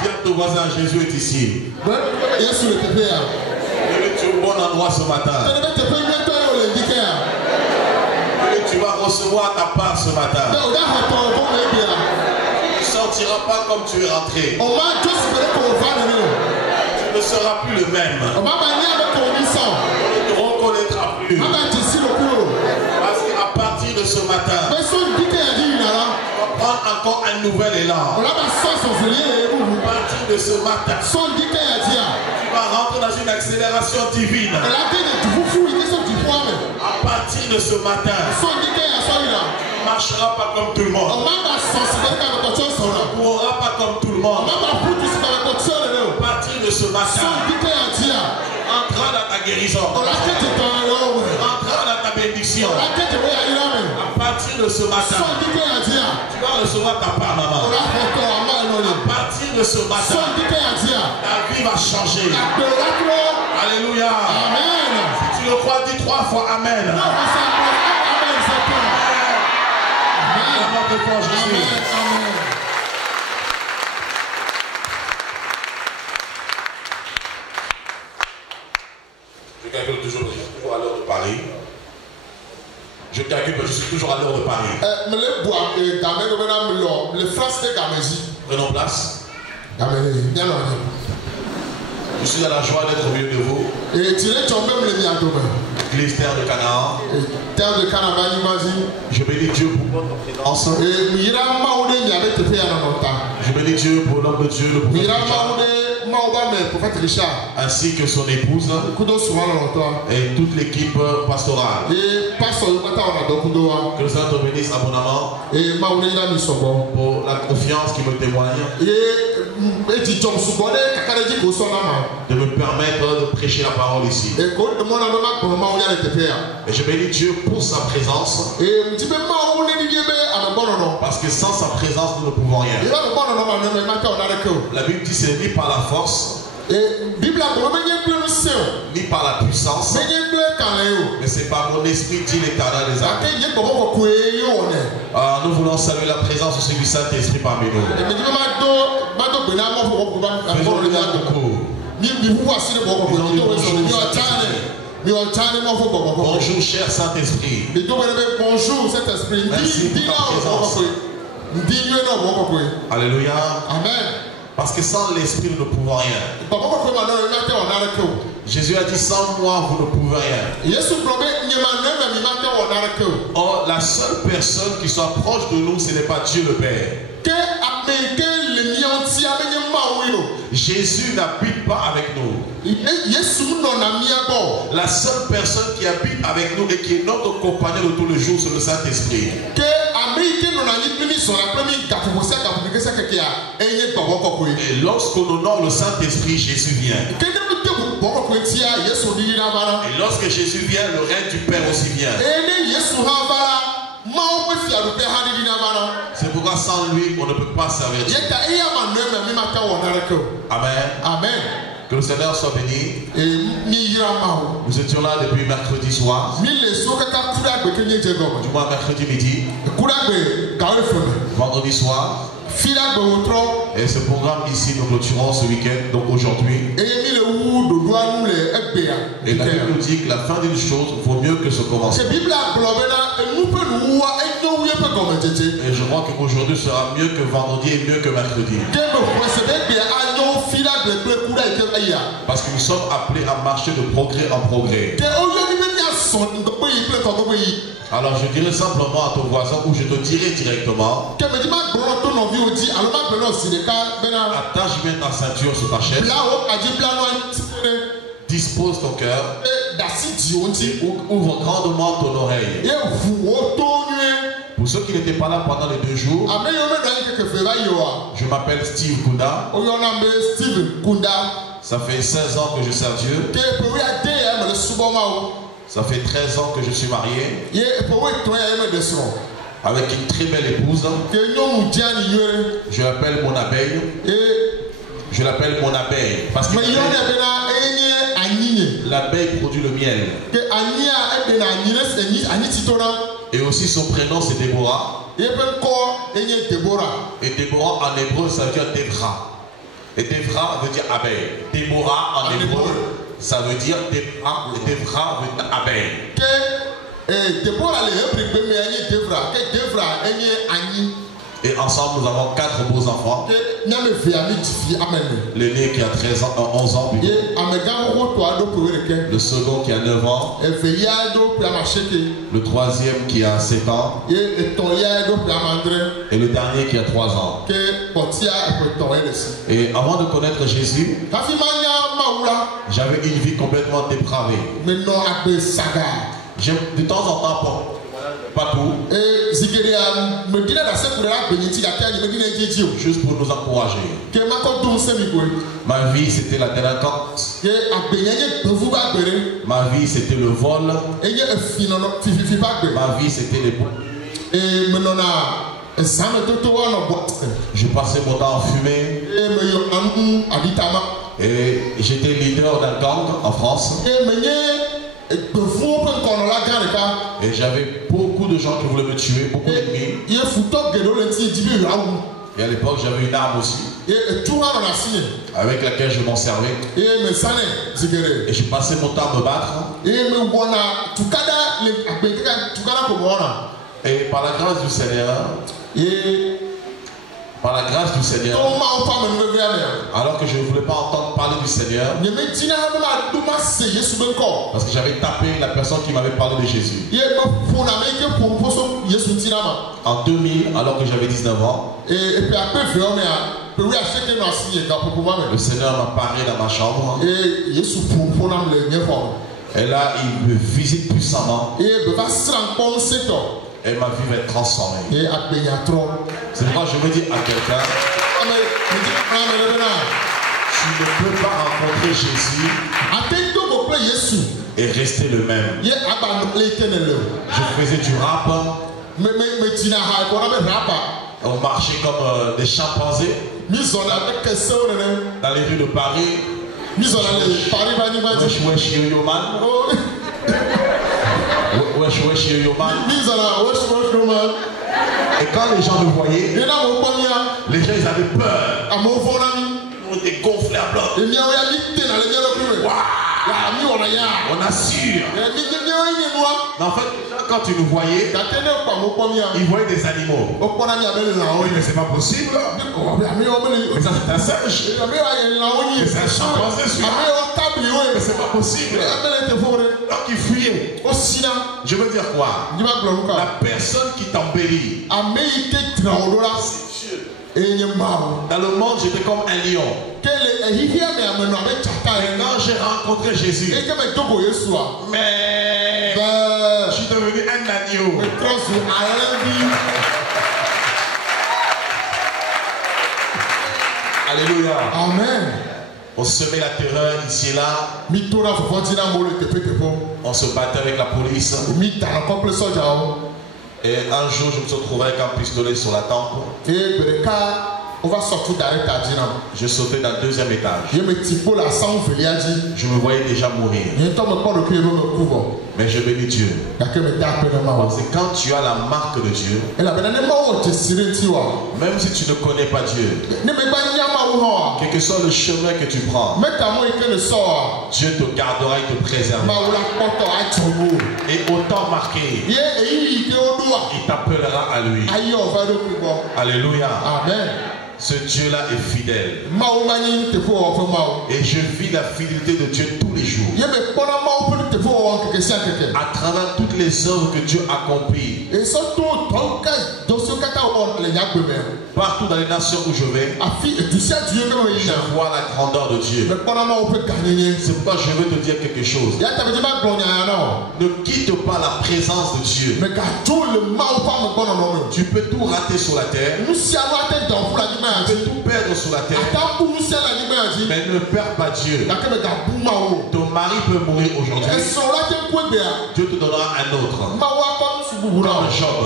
Dis à ton voisin, Jésus est ici. Tu es au bon endroit ce matin. Tu vas recevoir ta part ce matin. Tu ne sortiras pas comme tu es rentré. Tu ne seras plus le même. On ne te reconnaîtra plus. Parce qu'à partir de ce matin, tu vas prendre encore un nouvel élan. À partir de ce matin, tu vas rentrer dans une accélération divine. À partir de ce matin, tu ne marcheras pas comme tout le monde. Tu ne courras pas comme tout le monde. À partir de ce matin, entreras dans ta guérison. Entreras dans ta bénédiction. À partir de ce matin, tu vas recevoir ta part, maman. À partir de ce matin, ta vie va changer. Alléluia. Si tu le crois, dis 3 fois Amen. Amen. Je calcule toujours à l'heure de Paris. Je calcule que je suis toujours à l'heure de Paris. Prenons place. Je suis à la joie d'être au milieu de vous. Église Terre de Canaan. Je bénis Dieu pour votre présence. Je bénis Dieu pour l'homme de Dieu, le prophète Richard, ainsi que son épouse et toute l'équipe pastorale. Que le Seigneur te bénisse abondamment pour la confiance qu'il me témoigne de me permettre de prêcher la parole ici. Et je bénis Dieu pour sa présence, parce que sans sa présence nous ne pouvons rien. La Bible dit c'est ni par la force ni par la puissance, mais c'est par mon esprit, dit l'Éternel des armées. Nous voulons saluer la présence aussi du Saint-Esprit parmi nous. Bonjour cher Saint-Esprit. Bonjour Saint-Esprit. Merci pour ta présence. Alléluia. Amen. Parce que sans l'esprit nous ne pouvons rien. Jésus a dit sans moi vous ne pouvez rien. Or la seule personne qui soit proche de nous ce n'est pas Dieu le Père. Jésus n'habite pas avec nous. La seule personne qui habite avec nous et qui est notre compagnon de tous les jours c'est le Saint-Esprit. Et lorsque nous honorons le Saint-Esprit, Jésus vient. Et lorsque Jésus vient, le règne du Père aussi vient. C'est pourquoi sans lui, on ne peut pas servir Dieu. Amen. Amen. Que le Seigneur soit béni. Nous étions là depuis mercredi soir. Du moins mercredi midi. Vendredi soir. Et ce programme ici, nous clôturons ce week-end, donc aujourd'hui. Et la Bible nous dit que la fin d'une chose vaut mieux que ce commencement. Et je crois qu'aujourd'hui sera mieux que vendredi et mieux que mercredi. Parce que nous sommes appelés à marcher de progrès en progrès. Alors je dirais simplement à ton voisin, ou je te dirai directement, attache bien ta ceinture sur ta chaise, dispose ton cœur, ouvre grandement ton oreille. Pour ceux qui n'étaient pas là pendant les 2 jours, je m'appelle Steve Kunda. Ça fait 16 ans que je sers Dieu. Ça fait 13 ans que je suis marié avec une très belle épouse. Je l'appelle mon abeille. Je l'appelle mon abeille parce que l'abeille produit le miel. Et aussi son prénom c'est Déborah. Et Déborah en hébreu ça veut dire Dévra. Et Dévra veut dire abeille. Déborah en hébreu ça veut dire Dévra veut dire abeille. Et ensemble, nous avons 4 beaux enfants. L'aîné qui a 11 ans. Le second qui a 9 ans. Le troisième qui a 7 ans. Et le dernier qui a 3 ans. Et avant de connaître Jésus, j'avais une vie complètement dépravée. De temps en temps, pas tout. Juste pour nous encourager. Ma vie c'était la délinquance. Ma vie c'était le vol. Ma vie c'était les bons. Je passais mon temps à fumer. Et j'étais leader d'un gang en France. Et j'avais beaucoup de gens qui voulaient me tuer, beaucoup d'ennemis. Et à l'époque, j'avais une arme aussi, avec laquelle je m'en servais. Et j'ai passé mon temps à me battre. Et par la grâce du Seigneur, alors que je ne voulais pas entendre parler du Seigneur, parce que j'avais tapé la personne qui m'avait parlé de Jésus. En 2000, alors que j'avais 19 ans, le Seigneur m'a parlé dans ma chambre. Et là, il me visite puissamment. Et ma vie va être transformée. C'est pourquoi je veux dire à quelqu'un, tu ne peux pas rencontrer Jésus et rester le même. Je faisais du rap. On marchait comme des chimpanzés dans les rues de Paris. Et quand les gens me voyaient, les gens ils avaient peur. On était gonflés à blanc. On assure. Mais en fait, quand tu nous voyais, ils voyaient des animaux. Mais c'est pas possible. Mais ça c'est un singe. Mais c'est un chimpanzé celui-là. Mais c'est pas possible. Donc ils fuyaient. Je veux dire quoi? La personne qui t'embellit, dans le monde, j'étais comme un lion. Quand j'ai rencontré Jésus, mais je suis devenu un agneau. Alléluia. Amen. On semait la terreur ici et là. On se battait avec la police. Et un jour, je me suis retrouvé avec un pistolet sur la tempe. Je sautais dans le deuxième étage. Je me voyais déjà mourir. Mais je bénis Dieu. Parce que quand tu as la marque de Dieu, même si tu ne connais pas Dieu, quel que soit le chemin que tu prends, Dieu te gardera et te préservera. Et autant marqué, il t'appellera à lui. Alléluia. Amen. Ce Dieu-là est fidèle. Et je vis la fidélité de Dieu tous les jours. À travers toutes les œuvres que Dieu accomplit. Partout dans les nations où je vais, je vois la grandeur de Dieu. C'est pourquoi je veux te dire quelque chose. Ne quitte pas la présence de Dieu. Tu peux tout rater sur la terre. Tu peux tout perdre sur la terre. Mais ne perds pas Dieu. Ton mari peut mourir aujourd'hui. Dieu te donnera un autre. Comme Job.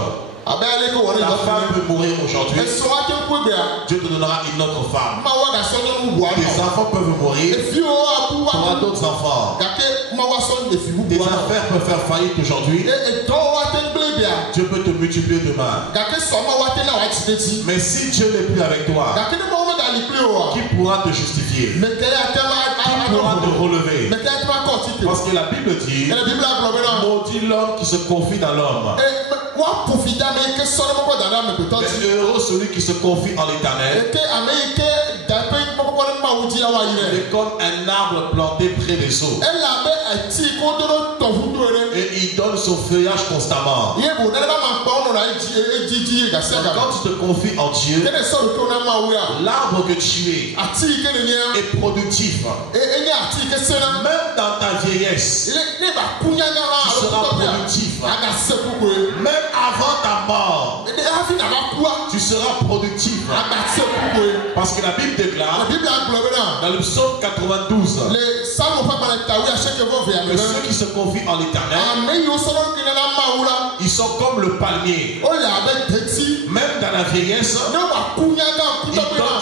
Ta femme peut mourir aujourd'hui. Dieu te donnera une autre femme. Tes enfants peuvent mourir. Tu auras d'autres enfants. Tes affaires peuvent faire faillite aujourd'hui. Dieu peut te multiplier demain. Mais si Dieu n'est plus avec toi, qui pourra te justifier? Qui pourra te relever? Parce que la Bible dit, maudit l'homme qui se confie dans l'homme. Mais heureux celui qui se confie en l'Éternel. Il est comme un arbre planté près des eaux. Et il donne son feuillage constamment. Quand tu te confies en Dieu, l'arbre que tu es est productif. Même dans ta vieillesse, tu seras productif. Même avant ta mort, tu seras productif. Parce que la Bible déclare dans le psaume 92 que ceux qui se confient en l'Éternel, ils sont comme le palmier. Même dans la vieillesse, ils donnent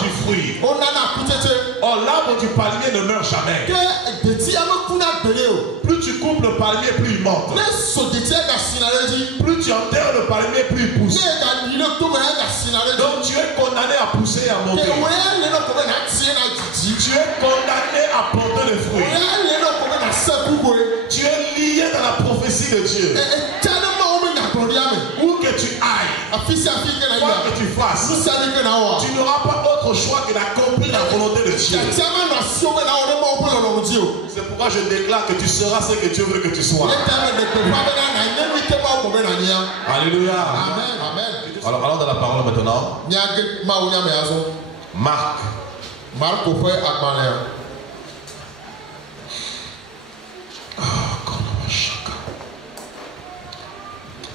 du fruit. Or, l'arbre du palmier ne meurt jamais. Plus tu coupes le palmier, plus il monte. Plus tu enterres le palmier, plus il pousse. Donc tu es condamné à pousser et à monter. Tu es condamné à porter des fruits. Tu es lié dans la prophétie de Dieu. Où que tu ailles, quoi que tu fasses, tu n'auras pas autre choix que d'accomplir la volonté de Dieu. C'est pourquoi je déclare que tu seras ce que Dieu veut que tu sois. Alléluia. Amen. Alors allons dans la parole maintenant. Marc.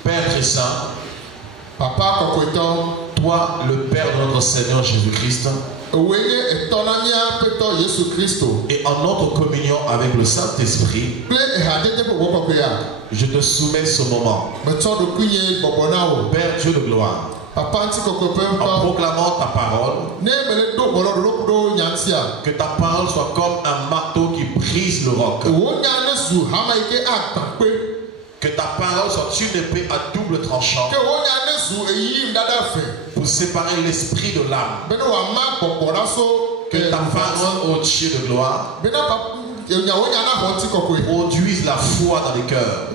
Père très saint, Papa toi le Père de notre Seigneur Jésus-Christ, et en notre communion avec le Saint-Esprit, je te soumets ce moment. Père Dieu de gloire, en proclamant ta parole, que ta parole soit comme un marteau qui brise le roc. Que ta parole soit une épée à double tranchant pour séparer l'esprit de l'âme. Que ta parole, ô Dieu de gloire, produise la foi dans les cœurs.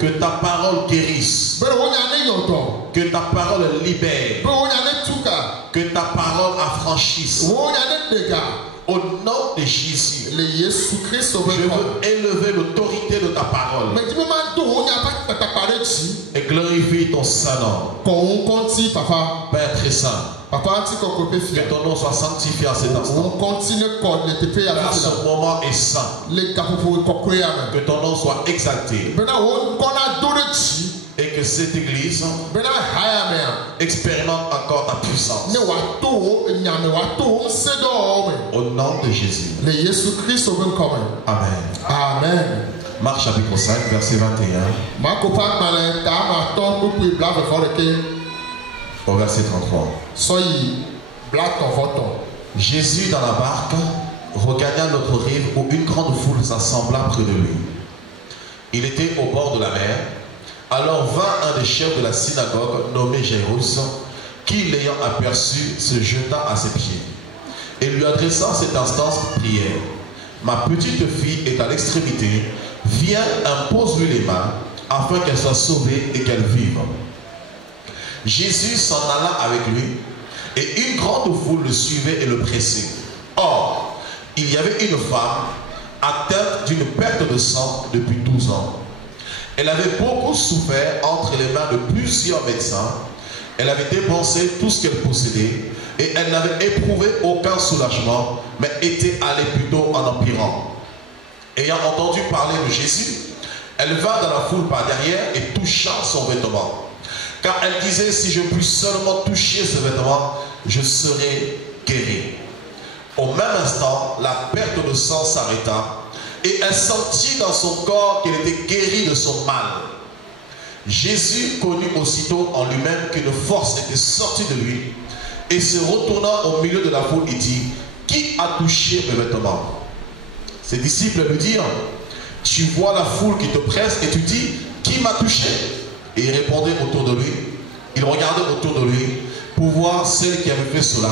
Que ta parole guérisse. Que ta parole libère. Que ta parole affranchisse. Au nom de Jésus, je veux élever l'autorité de ta parole et glorifier ton Saint-Nom. Père très saint, que ton nom soit sanctifié en cet instant. Car ce moment est saint. Que ton nom soit exalté. Et que cette église expérimente encore ta puissance. Au nom de Jésus. Amen. Amen. Marc chapitre 5, verset 21. Au verset 33. Jésus dans la barque regagna l'autre rive où une grande foule s'assembla près de lui. Il était au bord de la mer. Alors vint un des chefs de la synagogue nommé Jairus, qui l'ayant aperçu se jeta à ses pieds et lui adressant cette instance prière: ma petite fille est à l'extrémité, viens, impose-lui les mains afin qu'elle soit sauvée et qu'elle vive. Jésus s'en alla avec lui et une grande foule le suivait et le pressait. Or, il y avait une femme atteinte d'une perte de sang depuis 12 ans. Elle avait beaucoup souffert entre les mains de plusieurs médecins. Elle avait dépensé tout ce qu'elle possédait et elle n'avait éprouvé aucun soulagement, mais était allée plutôt en empirant. Ayant entendu parler de Jésus, elle vint dans la foule par derrière et toucha son vêtement. Car elle disait: si je puis seulement toucher ce vêtement, je serai guérie. Au même instant, la perte de sang s'arrêta. Et elle sentit dans son corps qu'elle était guérie de son mal. Jésus connut aussitôt en lui-même qu'une force était sortie de lui. Et se retournant au milieu de la foule, il dit: qui a touché mes vêtements? Ses disciples lui dirent: tu vois la foule qui te presse et tu dis: qui m'a touché? Et il répondait autour de lui. Il regardait autour de lui pour voir celle qui avait fait cela.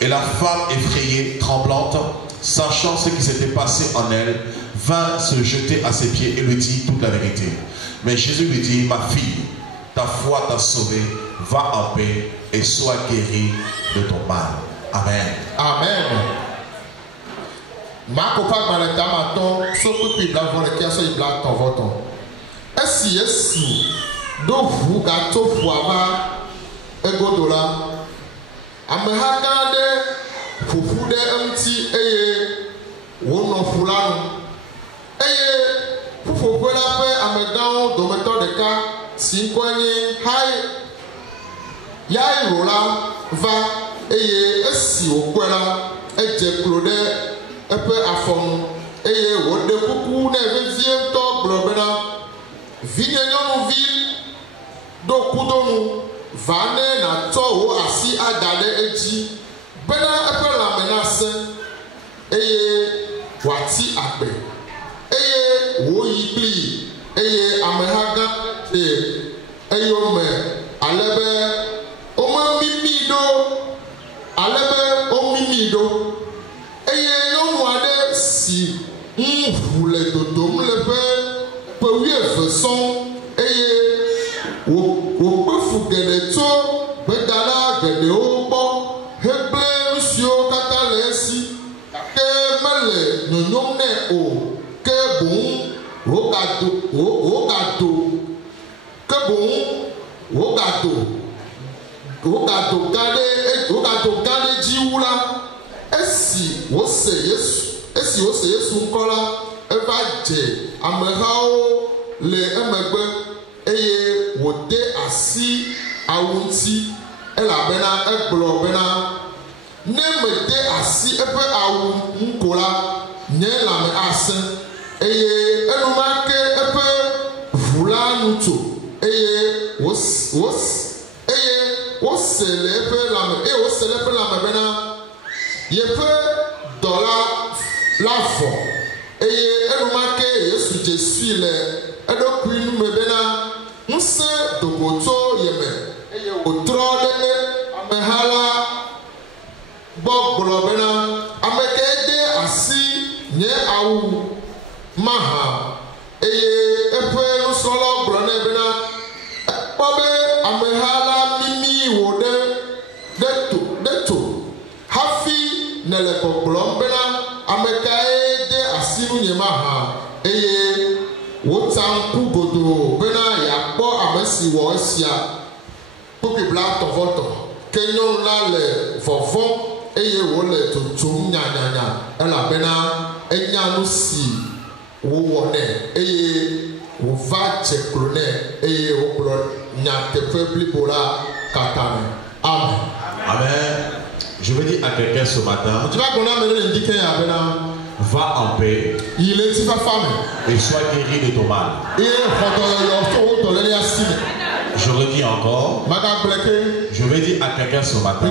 Et la femme effrayée, tremblante, sachant ce qui s'était passé en elle, vint se jeter à ses pieds et lui dit toute la vérité. Mais Jésus lui dit, ma fille, ta foi t'a sauvée, va en paix et sois guérie de ton mal. Amen. Amen. Ma copain maleta maton, sauf que bla vole qui a so bla ton voton. Esi Yesu do fu gato fuava egodola. Ameha gade fufu de emti eye wono fulano. Eye fufu la pe amegawo dometo deka sinkwanye hai yai rola va eye esi okwela eje klode epe afɔnu eye wòɖe kuku ne vevie ŋutɔ gblɔ bena vinye nyɔnuvi ɖo kudonu va ne natsɔ wò asi ada ɖe edzi bena eƒe lãme nasẽ eye wòati agbe eye wòyi kpli eye ameha gã eyome ale be womemimi ɖo eye nyɔnu aɖe si ŋu le dodom le ƒe ƒe 12 eye wòkpe fu geɖe tso gbedala geɖewo gbɔ hegblẽ nu siwo katã le esi ke mele nyɔnyɔm nɛ o ke boŋ wogado gã ɖe dziwu la. Esi wose Yesu ŋkɔ la, eva dze amehawo le emegbe eye wòde asi awu ŋuti elabena egblɔ bena ne mede asi eƒe awu ŋu ko la, nye lãme asẽ eye enumake eƒe ʋu la nu tso eye wose le eƒe lãme bena yeƒe dɔla la vɔ eye enumake Yesu dze sui le eɖokui nu me bena ŋusẽ dogo tso yeme eye wòtrɔ ɖe ameha la gbɔ gblɔ bena ame ke de asi nye awu mahã eye eƒe nusrɔ̃lawo gblɔ nɛ bena ekpɔ be ameha la mimi wò ɖe to hafi ne le gbɔgblɔm bena ame kae de asi nu nye mahã eye wota ŋku godoo bena yeakpɔ ame si wɔ esia kpokpibla tɔvɔtɔ ke nyɔnu la le vɔvɔm eye wòle tsotsom nyanyanya elabena enya nu si wowɔ nɛ eye wòva dze klo nɛ eye wògblɔ nyateƒe blibo la katã me. Amen. Amen. Je veux dire à quelqu'un ce matin, va en paix et sois guéri de ton mal. Je redis encore, je veux dire à quelqu'un ce matin,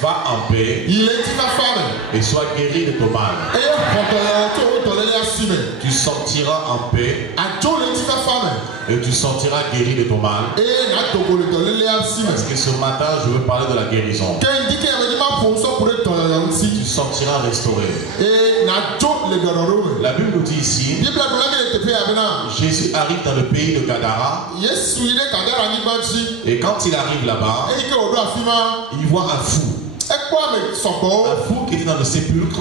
va en paix et sois guéri de ton mal. Tu sortiras en paix et tu sortiras guéri de ton mal. Parce que ce matin, je veux parler de la guérison. Tu sortiras restauré. La Bible nous dit ici, Jésus arrive dans le pays de Gadara. Et quand il arrive là-bas, il voit un fou. Un fou qui était dans le sépulcre.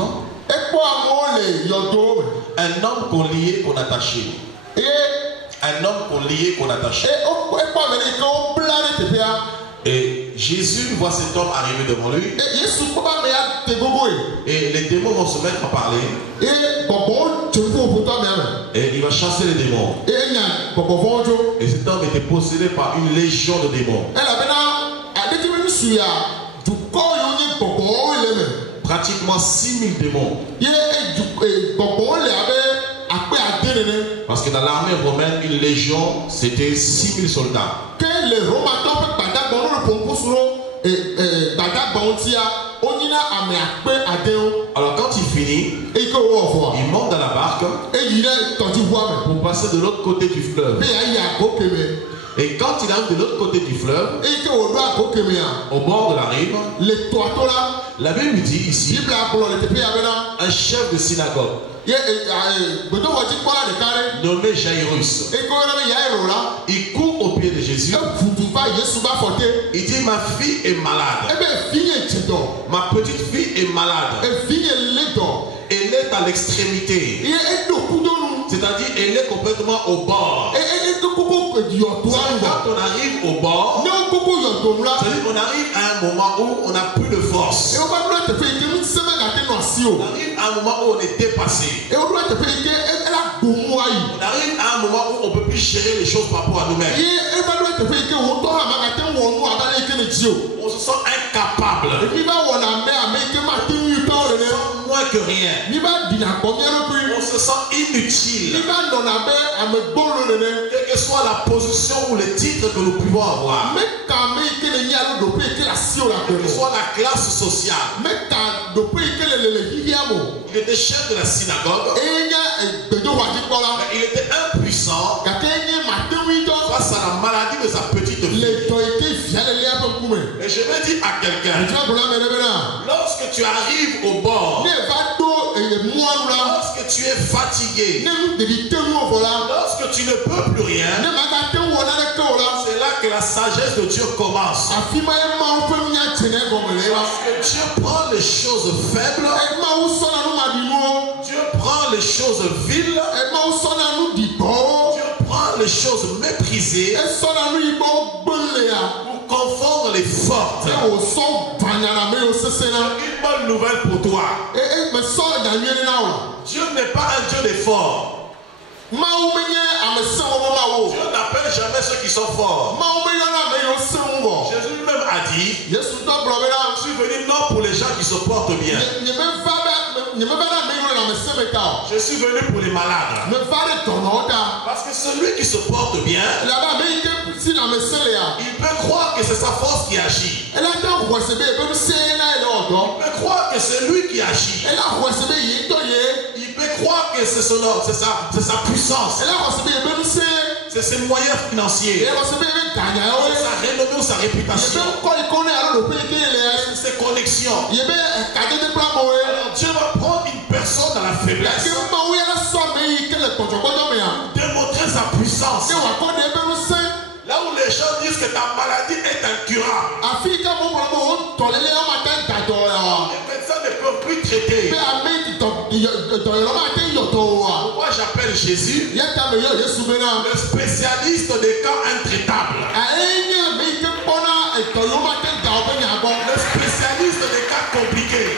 Un homme qu'on liait, qu'on attachait. Un homme qu'on liait, qu'on attachait. Et Jésus voit cet homme arriver devant lui. Et les démons vont se mettre à parler. Et il va chasser les démons. Et cet homme était possédé par une légion de démons. Pratiquement 6000 démons. Parce que dans l'armée romaine, une légion, c'était 6000 soldats. Alors quand il finit, il monte dans la barque pour passer de l'autre côté du fleuve. Et quand il arrive de l'autre côté du fleuve, au bord de la rive, la Bible dit ici, un chef de synagogue nommé Jairus, il court au pied de Jésus. Il dit, ma fille est malade. Ma petite fille est malade. Elle est à l'extrémité. C'est-à-dire, elle est complètement au bord. Quand on arrive au bord, c'est-à-dire qu'on arrive à un moment où on n'a plus de force. On arrive à un moment où on est dépassé. On arrive à un moment où on ne peut plus gérer les choses par rapport à nous-mêmes. On se sent incapable. On se sent moins que rien. On se sent inutile. Quelle que soit la position ou le titre que nous pouvons avoir. Quelle que soit la classe sociale. Il était chef de la synagogue. Il était impuissant face à la maladie de sa petite fille. Et je vais dire à quelqu'un, lorsque tu arrives au bord, lorsque tu es fatigué, lorsque tu ne peux plus rien, c'est là que la sagesse de Dieu commence. Parce que Dieu prend les choses faibles, Dieu prend les choses viles, Dieu prend les choses méprisées pour confondre les fortes. Une bonne nouvelle pour toi. Dieu n'est pas un Dieu des forts. Dieu n'appelle jamais ceux qui sont forts. Jésus lui-même a dit, je suis venu non pour les gens qui se portent bien. Je suis venu pour les malades. Parce que celui qui se porte bien, il peut croire que c'est sa force qui agit. Il peut croire que c'est lui qui agit. Il peut croire que c'est sa puissance. C'est ses moyens financiers. C'est sa renommée ou sa réputation. C'est ses connexions. Alors Dieu va prendre une personne dans la faiblesse, démontrer sa puissance. Là où les gens disent que ta maladie est incurable, les médecins ne peuvent plus traiter. Moi j'appelle Jésus le spécialiste des cas intraitables, le spécialiste des cas compliqués.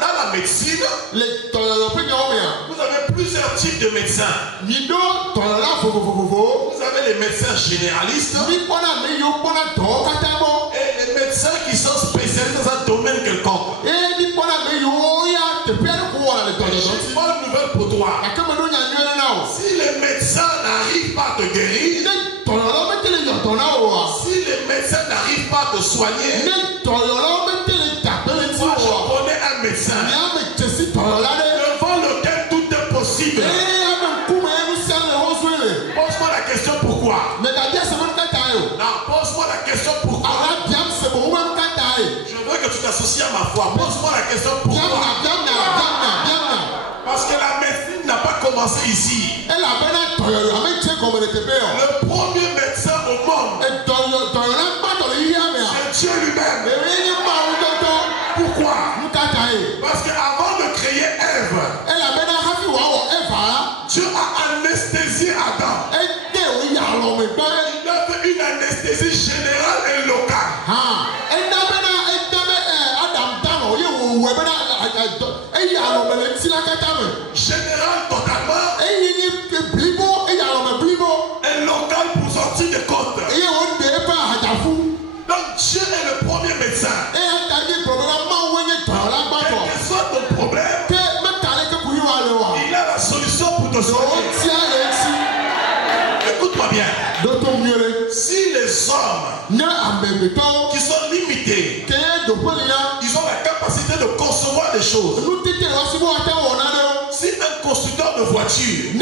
Dans la médecine, vous avez plusieurs types de médecins. Vous avez les médecins généralistes et les médecins qui sont spécialisés dans un domaine quelconque. J'ai une bonne nouvelle pour toi. Si les médecins n'arrivent pas à te guérir, si les médecins n'arrivent pas à te soigner, moi je connais un médecin devant lequel tout est possible. Pose-moi la question pourquoi. Non, pose-moi la question pourquoi. Je veux que tu t'associes à ma foi. Pose-moi la question pourquoi. Parce que la médecine n'a pas commencé ici. Le premier médecin au monde, c'est Dieu lui-même. Pourquoi? Parce qu'avant de créer Ève, Dieu a anesthésié Adam. Il a fait une anesthésie générale et locale. Général totalement et local pour sortir des côtes. Donc Dieu est le premier médecin. Quel que soit ton problème, il a la solution pour te soigner. Écoute-moi bien. Si les hommes qui sont limités. Ils ont la capacité de concevoir des choses. Si un constructeur de voiture,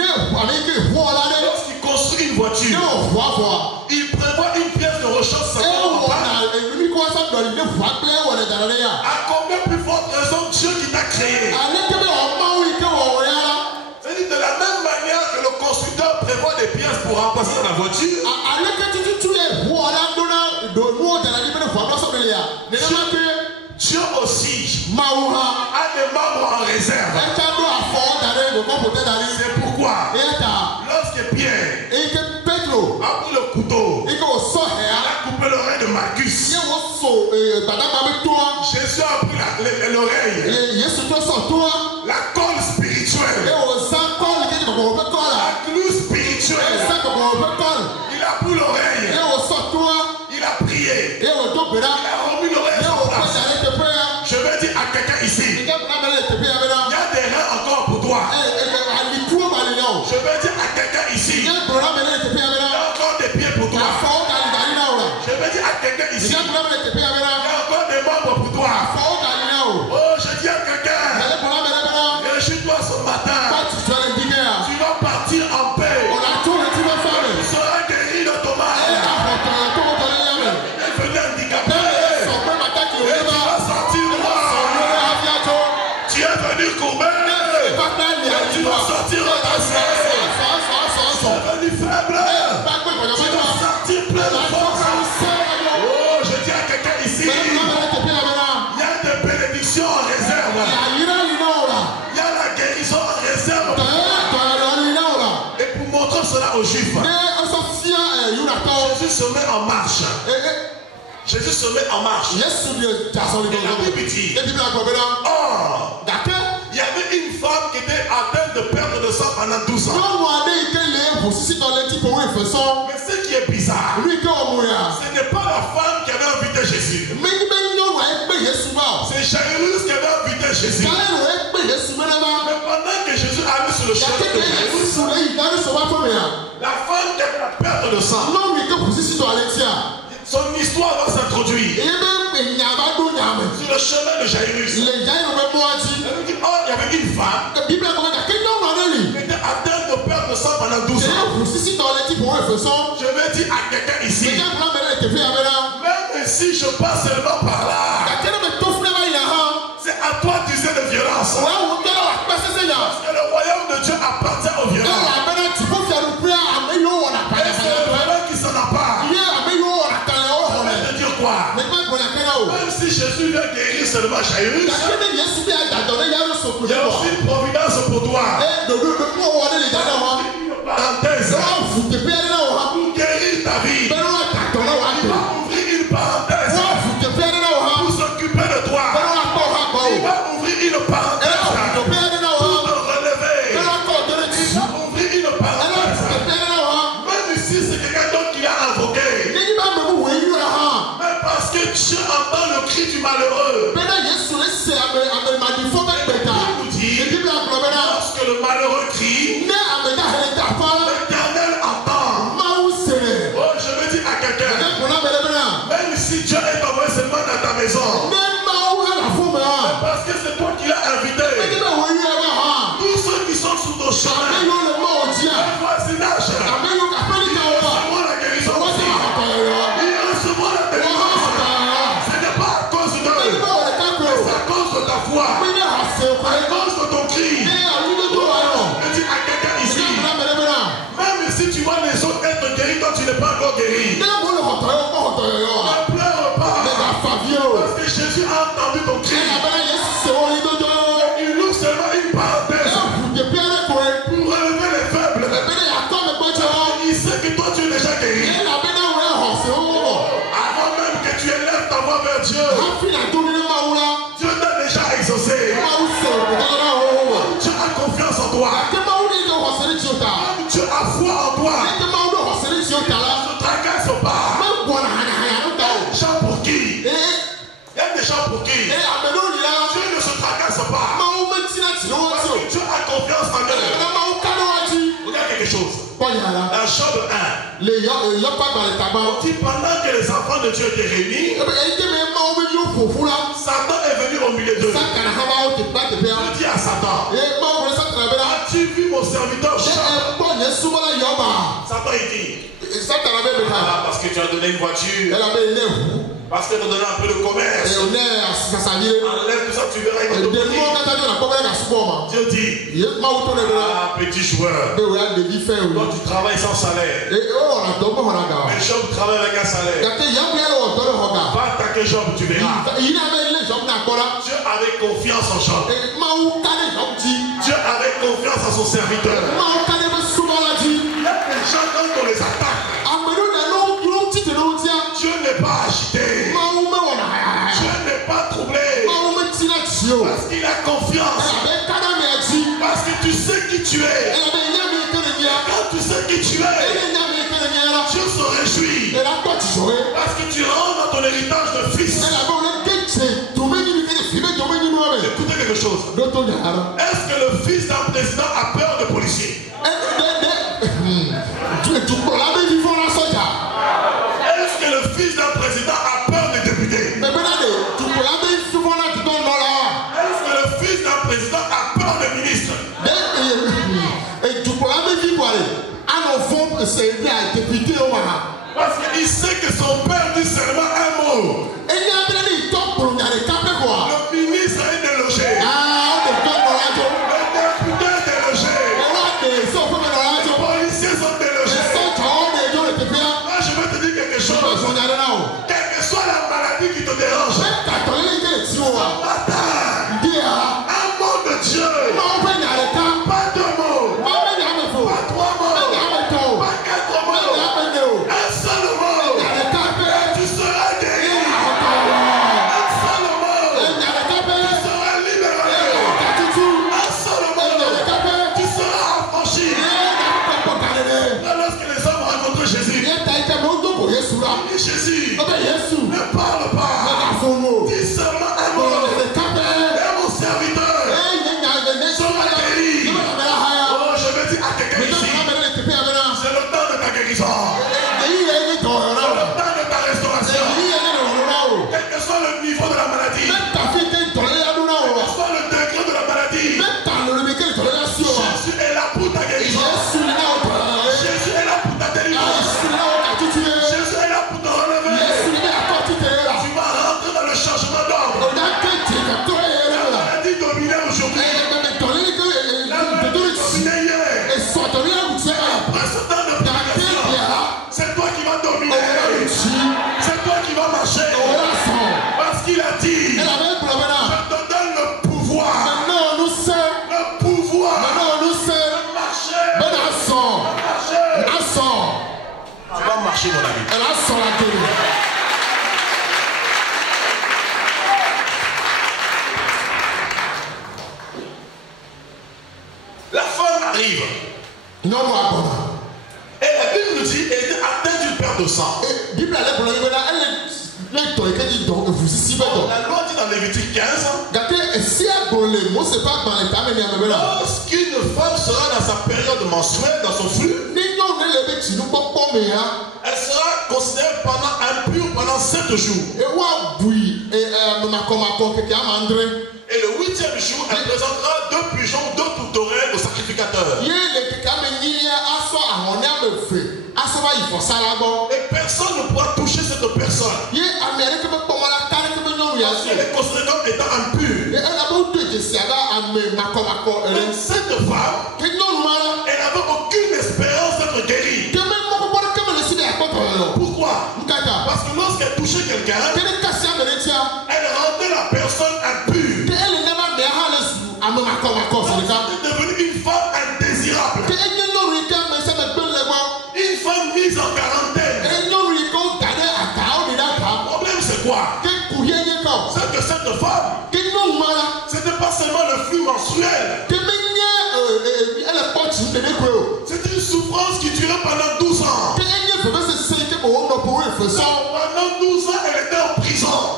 lorsqu'il construit une voiture, il prévoit une pièce de rechange. À combien plus forte raison Dieu qui t'a créé? C'est-à-dire de la même manière que le constructeur prévoit des pièces pour remplacer la voiture, Dieu aussi a des membres en réserve. C'est pourquoi lorsque Pierre a pris le couteau, il a coupé l'oreille de Marcus. Jésus a pris l'oreille, la colle spirituelle, la clou spirituelle. Il a pris l'oreille, il a prié, il a remis l'oreille sur place. Je vais dire à quelqu'un ici, il y a des reins encore pour toi. Je vais dire à quelqu'un ici, il y a encore des pieds pour toi. Je vais dire à quelqu'un ici, il y a encore des membres pour toi. Oh, je dis à quelqu'un, réjouis-toi ce matin. Tu vas partir en paix. Tu seras guéri de ton mal. Tu es handicapé. Et tu vas sortir droit. Tu es venu courir. Et tu vas sortir retassé. Tu es venu faible. Tu vas sortir plein de force. Oh, je dis à quelqu'un ici, il y a des bénédictions en réserve. Il y a la guérison en réserve. Et pour montrer cela aux Juifs, Jésus se met en marche. Jésus se met en marche. Et la Bible dit, or, il y avait une femme qui était atteinte de perte de sang pendant 12 ans. Mais ce qui est bizarre, ce n'est pas la femme qui avait invité Jésus. C'est Jairus qui avait invité Jésus. Mais pendant que Jésus allait sur le chemin de Jairus, la femme qui avait la perte de sang, son histoire va s'introduire sur le chemin de Jairus. Elle dit, oh, il y avait une femme qui était atteinte de perte de sang pendant 12 ans. Je vais dire à quelqu'un ici, même si je passe seulement par là, c'est à toi d'user de violence. Parce que le royaume de Dieu appartient aux violents. Et c'est le violent qui s'en empare. Je vais te dire quoi? Même si Jésus vient guérir seulement Jairus, il y a aussi une providence pour toi. Parenthèse. Pour guérir ta vie. Il va ouvrir une parenthèse. Pour s'occuper de toi. Il va ouvrir une parenthèse. Pour te relever. Il va ouvrir une parenthèse. Même si c'est quelqu'un d'autre qui l'a invoqué. Mais parce que Dieu entend le cri du malheureux. Lorsque le malheureux crie, l'Éternel entend. Oh, je veux dire à quelqu'un, même si Dieu est envoyé seulement dans ta maison, parce que c'est toi qui l'as invité, tous ceux qui sont sous ton chemin, le voisinage, ils recevront la guérison aussi. Ils recevront la délivrance. Ce n'est pas à cause d'eux, mais c'est à cause de ta foi, à cause de ton cri. Je dis à quelqu'un ici, même si tu vois les autres être guéris, toi tu n'es pas encore guéri. Ne pleure pas. Parce que Jésus a entendu ton cri. Il ouvre seulement une parenthèse pour relever les faibles. Il sait que toi tu es déjà guéri. Avant même que tu élèves ta voix vers Dieu, Dieu t'a déjà exaucé. Dieu a confiance en toi. Dieu a foi en toi. Ne te tracasse pas. Chant pour qui? Il y a des gens pour qui Dieu ne se tracasse pas. Parce que Dieu a confiance en eux. Regarde quelque chose. La chambre 1. On dit pendant que les enfants de Dieu étaient réunis, Satan est venu au milieu d'eux. Je dis à Satan, as-tu vu mon serviteur Job? Satan il dit, parce que tu as donné une voiture, parce que tu as donné un peu de commerce, enlève tout ça, tu verras, il va te bénir. Dieu dit, petit joueur, toi tu travailles sans salaire, mais Job travaille avec un salaire. Va attaquer Job, tu verras. Dieu avait confiance en Job. Dieu avait confiance en son serviteur. Il y a des gens quand on les attaque, Dieu n'est pas agité, Dieu n'est pas troublé, parce qu'il a confiance, parce que tu sais qui tu es. Quand tu sais qui tu es, Dieu se réjouit, parce que tu rentres dans ton héritage de fils. Écoutez quelque chose. Est-ce que le fils d'un président a peur de policiers? Est-ce que le fils d'un président a peur des députés? Est-ce que le fils d'un président a peur des ministres? Parce qu'il sait que son père dit seulement un mot. Le ministre est délogé. Le député est délogé. Les policiers sont délogés. Moi je vais te dire quelque chose. Quelle que soit la maladie qui te dérange, un mot de Dieu, pas deux mots, pas trois mots, pas quatre mots, un seul mot, et tu seras guéri. Un seul mot, tu seras libéré. Un seul mot, tu seras affranchi. Lorsque les hommes rencontrent Jésus, Jésus ne parle pas, dis seulement un mot, et mon serviteur sera guéri. Oh, je vais dire à quelqu'un ici, c'est le temps de ta guérison, c'est le temps de ta restauration. Quel que soit le niveau de la maladie, quel que soit le degré de la maladie, Jésus est là pour ta guérison. Jésus est là pour ta délivrance. Jésus est là pour te relever. Tu vas rentrer dans le changement d'ordre. La maladie dominait aujourd'hui. La maladie dominait hier. Après ce temps de prédication, c'est toi qui vas dominer. C'est toi qui vas marcher. Parce qu'il a dit, je te donne le pouvoir. Le pouvoir de marcher. Tu vas marcher, mon ami. La femme arrive. Et la Bible nous dit qu'elle était atteinte d'une perte de sang. La loi dit dans Lévitique 15, lorsqu'une femme sera dans sa période menstruelle, dans son flux, elle sera considérée pendant impure pendant 7 jours. Et le 8e jour, elle présentera 2 pigeons, 2 tourterelles au sacrificateur. Et personne ne pourra toucher cette personne. Elle est considérée comme étant impure. Donc cette femme, elle n'avait aucune espérance d'être guérie. Pourquoi? Parce que lorsqu'elle touchait quelqu'un, elle rendait la personne impure. Elle est devenue une femme indésirable. Une femme mise en quarantaine. Le problème c'est quoi? C'est que cette femme, c'était pas seulement le flux menstruel. C'est une souffrance qui durait pendant 12 ans. Pendant 12 ans, elle était en prison.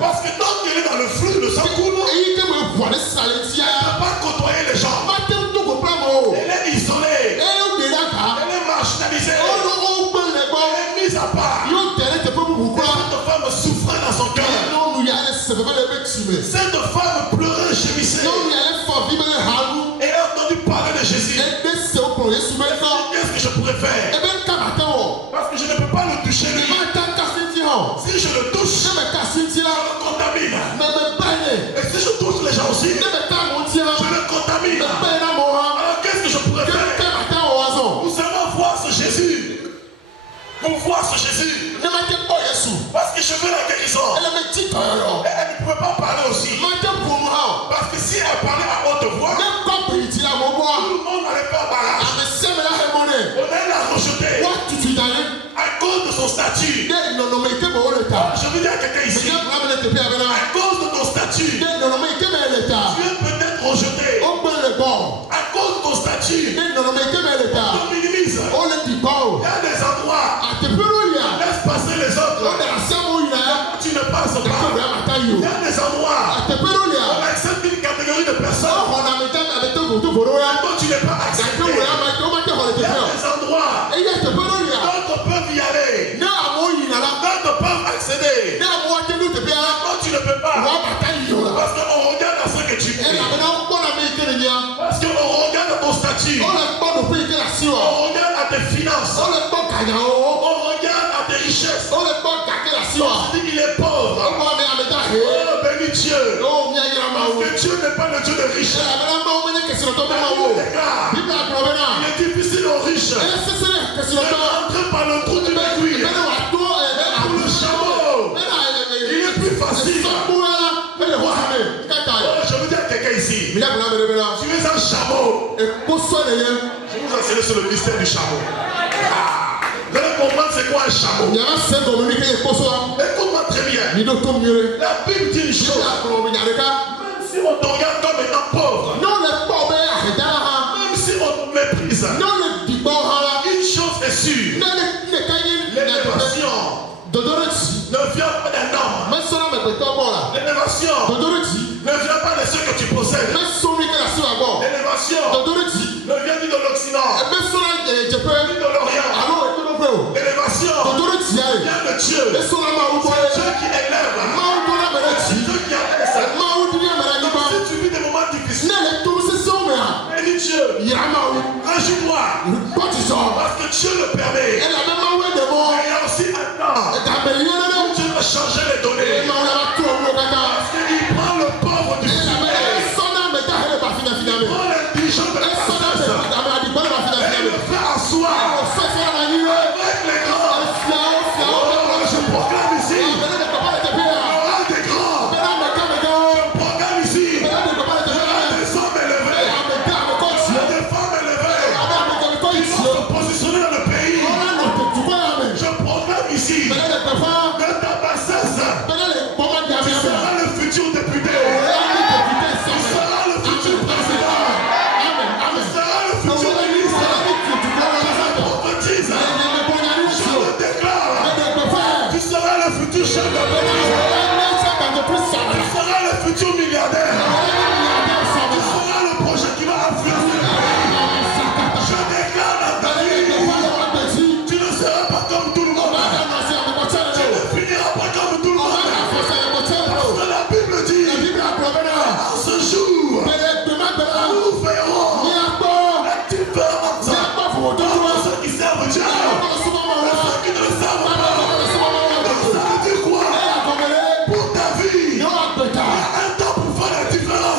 Parce que tant qu'elle est dans le flux, le sang coule. Elle ne peut pas côtoyer les gens. Elle est isolée. Cette femme pleurait et gémissait. Et elle a entendu parler de Jésus. Qu'est-ce que je pourrais faire? Parce que je ne peux pas le toucher. Si je le touche, je le contamine. Et si je touche les gens aussi, je le contamine. Alors qu'est-ce que je pourrais faire? Nous allons voir ce Jésus. Pour voir ce Jésus. Parce que je veux la guérison. Et elle ne pouvait pas parler aussi. Parce que si elle parlait à haute voix, tout le monde n'allait pas embarrasser. On allait la rejeter. À cause de son statut. Je veux dire à quelqu'un ici. À cause de ton statut. Tu es peut-être rejeté. À cause de ton statut. On te minimise. Il y a des endroits. Laisse passer les autres. Tu ne passes pas. Il y a des endroits. On accepte une catégorie de personnes. Toi, tu n'es pas accepté. Il y a des endroits. D'autres peuvent y aller. D'autres peuvent accéder. Toi, tu ne peux pas. Parce qu'on regarde à ce que tu fais. Parce qu'on regarde à ton statut. On regarde à tes finances. On regarde à tes richesses. On dit qu'il est pauvre. Oh, béni Dieu. Parce que Dieu n'est pas le Dieu de richesse. Il est difficile aux riches de rentrer par le trou d'une aiguille. Pour le chameau, il est plus facile. Je veux dire à quelqu'un ici. Tu es un chameau. Je vais vous enseigner sur le mystère du chameau. Vous allez comprendre c'est quoi un chameau. Écoute-moi très bien. La Bible dit une chose. Même si on te regarde comme étant pauvre, même si on te méprise, une chose est sûre. L'élévation ne vient pas d'un homme. L'élévation ne vient pas de ce que tu possèdes. L'élévation ne vient ni de l'Occident, ni de l'Orient. L'élévation vient de Dieu. C'est Dieu qui élève. C'est Dieu qui abaisse. Si tu vis des moments difficiles, bénis Dieu. Réjouis-toi. Parce que Dieu le permet. Et il y a aussi un temps où Dieu va changer les données. Parce qu'il prend le pauvre du ciel. Il prend l'intelligent de la sagesse. Et il le fait asseoir. Avec les grands. Je proclame ici. Il y aura des grands. Je proclame ici. Il y aura des hommes élevés. Des femmes élevées. Qui vont se positionner dans le pays. Je proclame ici. De ta bassesse. Tu seras le futur député. Tu seras le futur président. Tu seras le futur ministre. Je prophétise. Je le déclare. Tu seras le futur chef d'entreprise. Tu seras le futur milliardaire. Tu seras le projet qui va influencer le pays. Je déclare dans ta vie. Tu ne seras pas comme tout le monde. Tu ne finiras pas comme tout le monde. Parce que la Bible dit, en ce jour, nous verrons la différence entre ceux qui servent Dieu et ceux qui ne le servent pas. Ça veut dire quoi? Pour ta vie, il y a un temps pour faire la différence.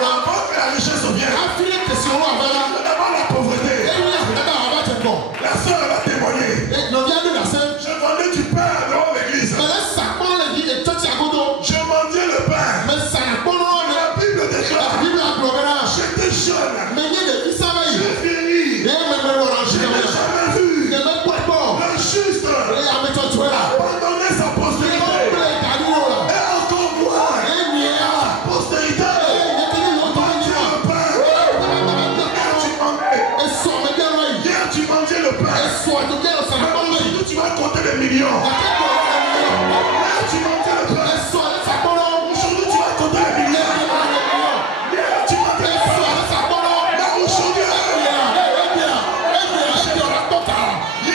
la richesse vient. D'abord la pauvreté. La sœur va témoigner. Je vendais du pain devant l'église. Je mendiais le pain. La Bible déclare. J'étais jeune. J'ai vieilli. Je n'ai jamais vu le juste abandonner sa postérité. Et encore moins sa postérité. Hier tu mendiais le pain. Aujourd'hui tu vas compter des millions. Hier tu mendiais le pain. Aujourd'hui tu vas compter des millions. Hier tu mendiais le pain. Mais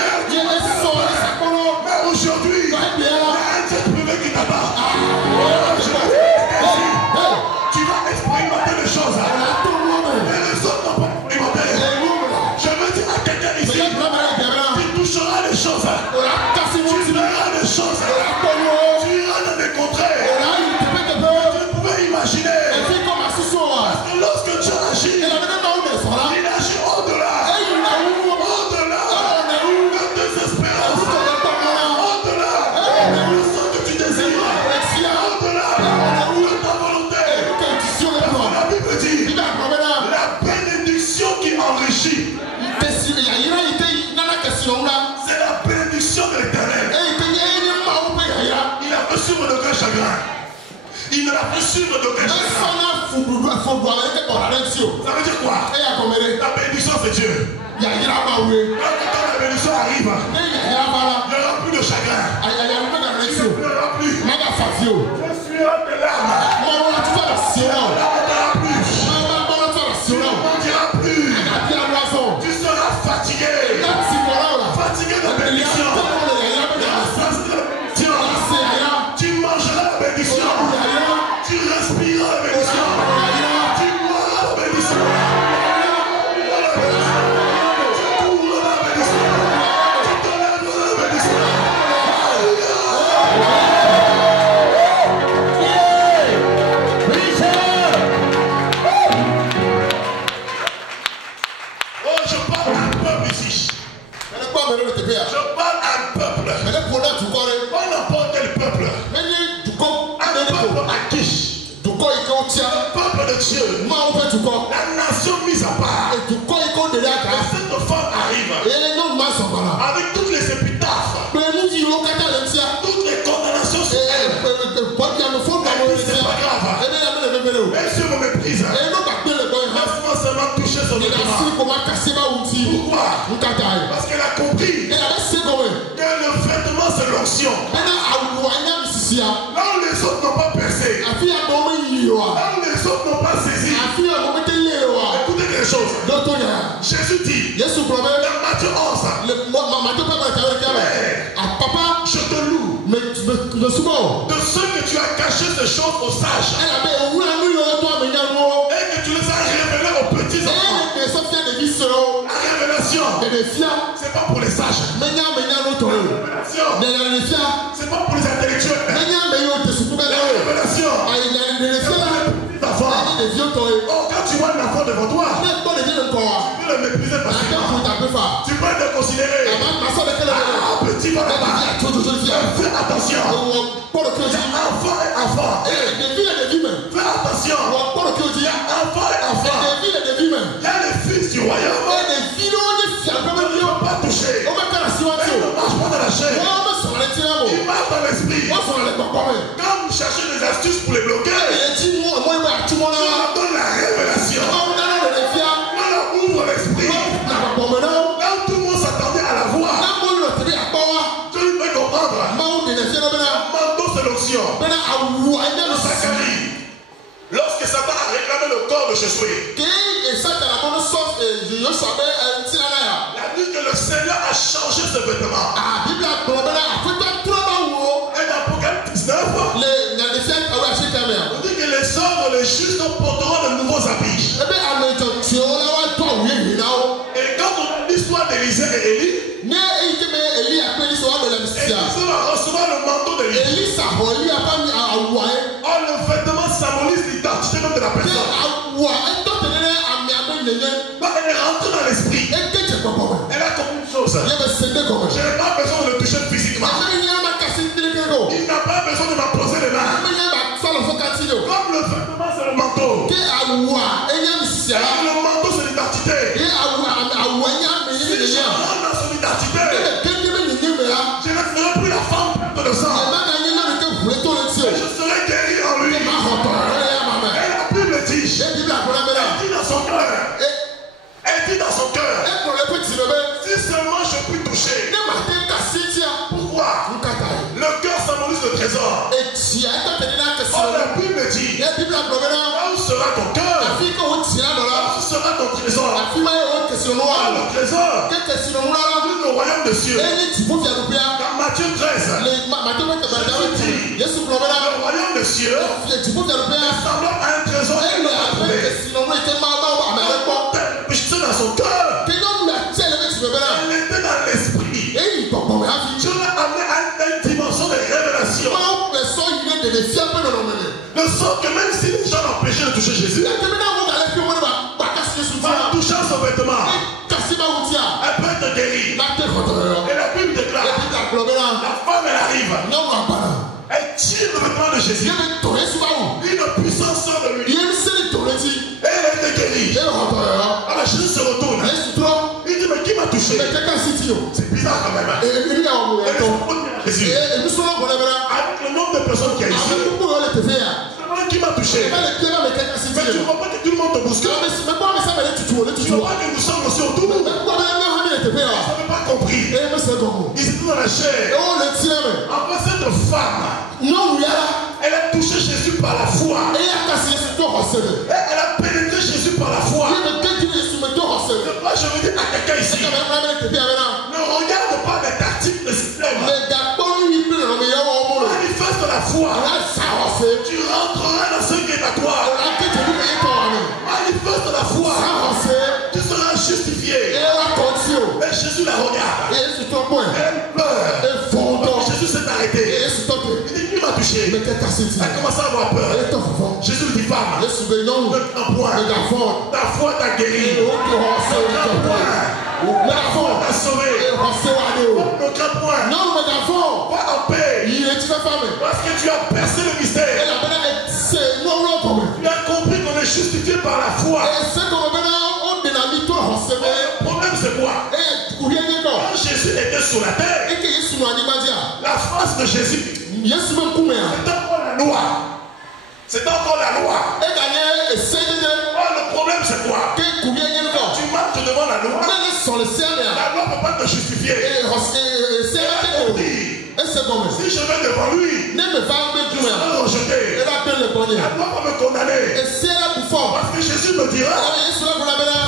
aujourd'hui aujourd'hui, il y a un jet privé qui t'attend. Tu vas expérimenter des choses. Et les autres n'ont pas expérimenté. Je veux dire à quelqu'un ici, tu toucheras les choses. Tu verras des choses. Tu iras dans des contrées. Tu ne pouvais imaginer. Parce que lorsque tu agis, il agit au-delà. Au-delà de tes espérances. Au-delà de ce que tu désires. Au-delà de ta volonté. La Bible dit la bénédiction qui enrichit. C'est la bénédiction de l'Éternel. Il a pu suivre d'aucun chagrin. Il ne l'a pu suivre d'aucun chagrin. Ça veut dire quoi? La bénédiction c'est Dieu. Quand la bénédiction arrive, il n'y aura plus de chagrin. Il n'y aura plus. Je suis un de larmes. Tu ne mendiras plus. Tu seras fatigué. Fatigué de la bénédiction. Tu mangeras la bénédiction. Tu respireras la bénédiction. Tu boiras la bénédiction. La nation mise à part. Et cette femme arrive avec toutes les épitaphes, toutes les condamnations sur elle. C'est pas grave. Même si on me méprise, laisse-moi seulement toucher son vêtement. Pourquoi? Parce qu'elle a compris que le vêtement c'est l'onction. Là où les autres n'ont pas percé, là où les autres n'ont pas saisi, écoutez quelque chose. Jésus dit dans Matthieu 11, je te loue de ceux que tu as caché ces choses aux sages et que tu les as révélées aux petits enfants. La révélation, c'est pas pour les sages. La révélation, c'est pas pour les intellectuels. La révélation, oh, quand tu vois un enfant devant toi, tu peux le mépriser facilement. Tu peux le considérer. Petit va là-bas. Fais attention. Enfant et enfant. Fais attention. Enfant et enfant. Il y a les fils du royaume. Ils ne vont pas toucher. Ils ne marchent pas dans la chair. Ils marchent dans l'esprit. Quand vous cherchez des astuces pour les bloquer, on leur donne la révélation. On leur ouvre l'esprit. Là où tout le monde s'attendait à la voir, je ne peux comprendre. Mando c'est l'onction. Zacharie, lorsque Satan a réclamé le corps de Josué, la dit que le Seigneur a changé ses vêtements. Et dans Apocalypse 19, on dit que les hommes, les justes porteront de nouveaux habits. Et quand on dit l'histoire d'Élisée et Élie, Élisée va recevoir le manteau d'Élie. Or, le vêtement symbolise l'identité même de la personne. Comme le vêtement c'est le manteau. Et le manteau c'est l'identité. Si je rentre dans son identité, je ne serai plus la femme de sang. Et je serai guéri en lui. Et la Bible dit, elle dit dans son cœur. Elle dit dans son cœur. Si seulement je puis toucher. Pourquoi? Le cœur symbolise le trésor. Or la Bible dit, là où sera ton cœur, là où sera ton trésor. Le trésor, le royaume de cieux. Dans Matthieu 13, le royaume de cieux ressemble à un trésor. C'est dans son cœur. Elle était dans l'esprit. Dieu l'a amené à une dimension de révélation. De sorte que même si les gens l'empêchaient de toucher Jésus, en touchant son vêtement, elle peut être guérie. Et la Bible déclare, la femme elle arrive, elle tire le vêtement de Jésus, une puissance sort de lui, et elle a été guérie. Alors Jésus se retourne, il dit mais qui m'a touché? C'est bizarre quand même. Et Jésus, avec le nombre de personnes qui a ici, qui m'a touché? Mais tu ne vois pas que tout le monde te bouscule? Tu ne vois pas que nous sommes aussi autour? Ils n'avaient pas compris. Ils étaient dans la chair. Après cette femme, elle a touché Jésus par la foi. Elle a pénétré Jésus par la foi. Moi je veux dire à quelqu'un ici, ne regarde pas les tactiques de système. Manifeste la foi. Tu rentreras dans ce qui est à toi. Manifeste la foi. Tu seras justifié. Mais Jésus la regarde. Elle pleure. Jésus s'est arrêté. Il dit qui m'a touché? Elle commence à avoir peur. Jésus lui dit femme, ne crains point. Ta foi t'a guéri. Ne crains point. Ta foi t'a sauvé. Ne crains point. Va en paix. Parce que tu as percé le mystère. Tu as compris qu'on est justifié par la foi. Le problème c'est quoi? Quand Jésus était sur la terre, la face de Jésus, c'était encore la loi. C'est encore la loi. Le problème c'est quoi? Quand tu marches devant la loi, la loi ne peut pas te justifier. Si je vais devant lui, je serai rejeté. La loi va me condamner. Parce que Jésus me dira,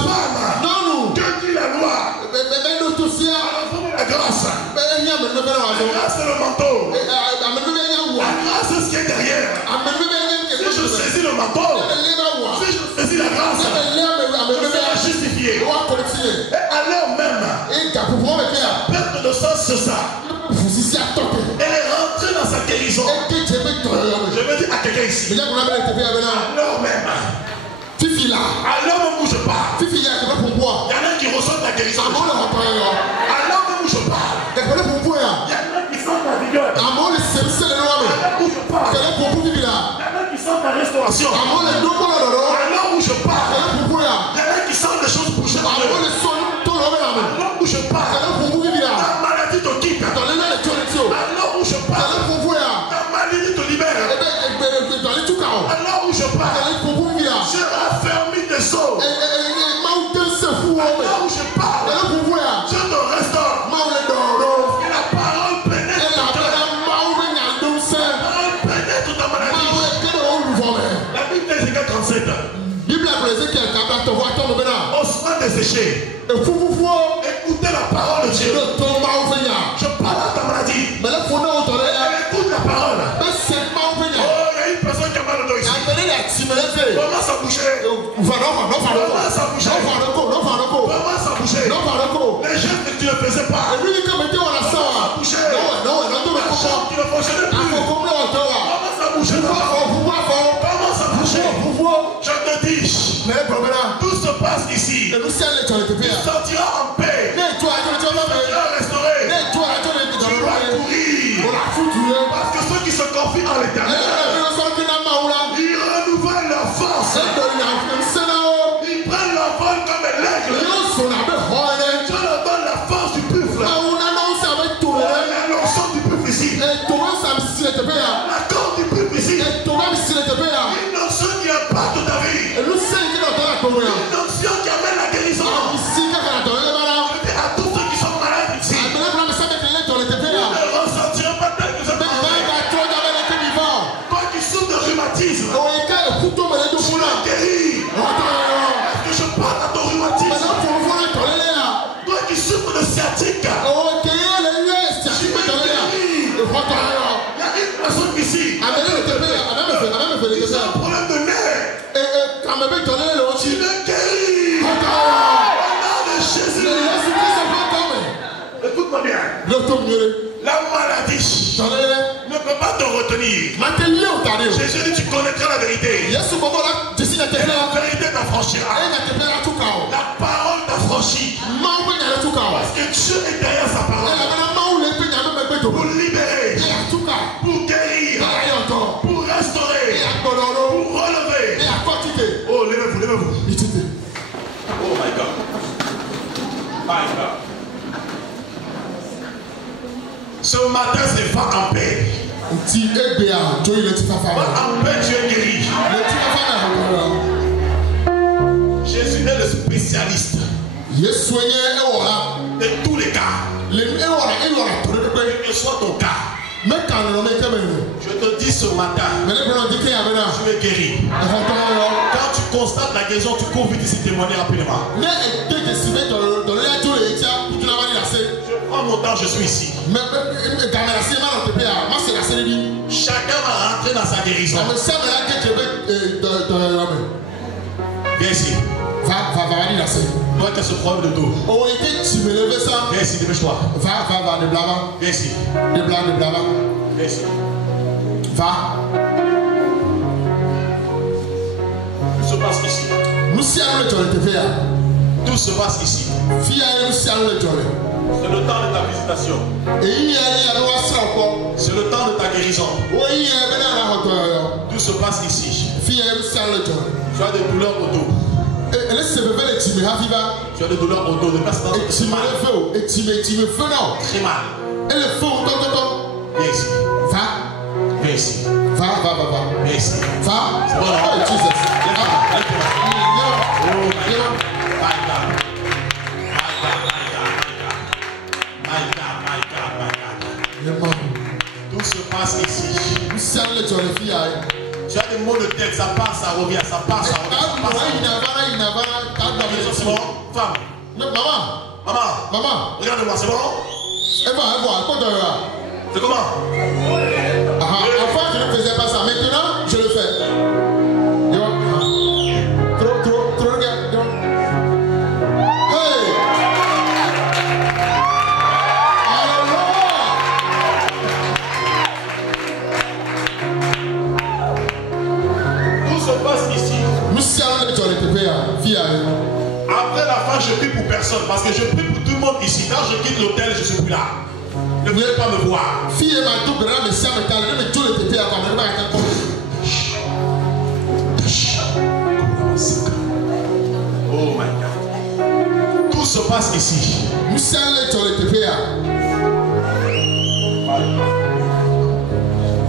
femme, que dit la loi? La grâce. La grâce c'est le manteau. La grâce c'est ce qui est derrière. Si je saisis le manteau, si je saisis la grâce, je serai justifié. Et alors même, perte de sens c'est ça. Elle est rentrée dans sa guérison. Je veux dire à quelqu'un ici. Alors même. Alors même où je parle. Il y en a qui ressentent la guérison. Alors même où je parle. Il y en a qui sentent la vigueur. Alors où je parle. Il y en a qui sentent la restauration. Alors où je parle. Il y en a qui sentent les choses bouger. Alors où je parle. La maladie te quitte. Alors où je parle. La maladie te libère. Alors où je parle. Je raffermis tes os. Alors où je parle. Je te restaure. Et la parole pénètre ta maladie. La Bible d'Ézéchiel 37. Osman desséché. Écoutez la parole de Dieu. Je parle à ta maladie. Écoute la parole. Oh, il y a une personne qui a mal au dos ici. Commence à bouger. Commence à bouger. Commence à bouger. Les gestes que tu ne faisais pas. Commence à bouger. La chambre qui ne fonctionnait plus. Commence à bouger. Commence à bouger. Je te dis, tout se passe ici. Tu sortiras en paix. Tu seras restauré. Tu vas courir. Parce que ceux qui se confient en l'éternel, ils parles à ton rhumatisme. Toi qui souffres de sciatique. Tu peux guérir. Il y a une personne ici. Ils ont un problème de nerfs. Tu le guéris. Au nom de Jésus. Écoute-moi bien. La maladie ne peut pas te retenir. Jésus dit tu connaîtras la vérité. La vérité t'affranchira. La parole t'affranchit. Parce que Dieu est derrière sa parole. Pour libérer, pour guérir, pour restaurer, pour relever. Oh, levez-vous, levez-vous. Oh my God. My God. Ce matin, c'est va en paix. Va en paix, tu es guéri. Jésus est le spécialiste de tous les cas. Quel que soit ton cas. Je te dis ce matin, tu es guéri. Quand tu constates la guérison, tu cours vite ici témoigner rapidement. Je prends mon temps, je suis ici. Chacun va rentrer dans sa guérison. Viens ici. Toi qui as ce problème de dos. Viens ici, dépêche-toi. Viens ici. Viens ici. Tout se passe ici. Tout se passe ici. C'est le temps de ta visitation. C'est le temps de ta guérison. Tout se passe ici. Tu as des douleurs au dos. Tu as des douleurs au dos. De place dans très mal. Très mal. Viens ici. Viens ici. Viens ici. C'est bon. Tout se passe ici. Tu as des maux de tête, ça part, ça revient, ça part, ça revient. C'est bon? Femme. Maman. Regarde-moi, c'est bon? C'est comment? Avant, je ne faisais pas ça. Maintenant, je le fais. Trop, regarde. Hey! Tout se passe ici. Après la fin, je prie pour personne. Parce que je prie pour tout le monde ici. Quand je quitte l'hôtel, je ne suis plus là. Ne venez pas me voir. Oh my God. Tout se passe ici.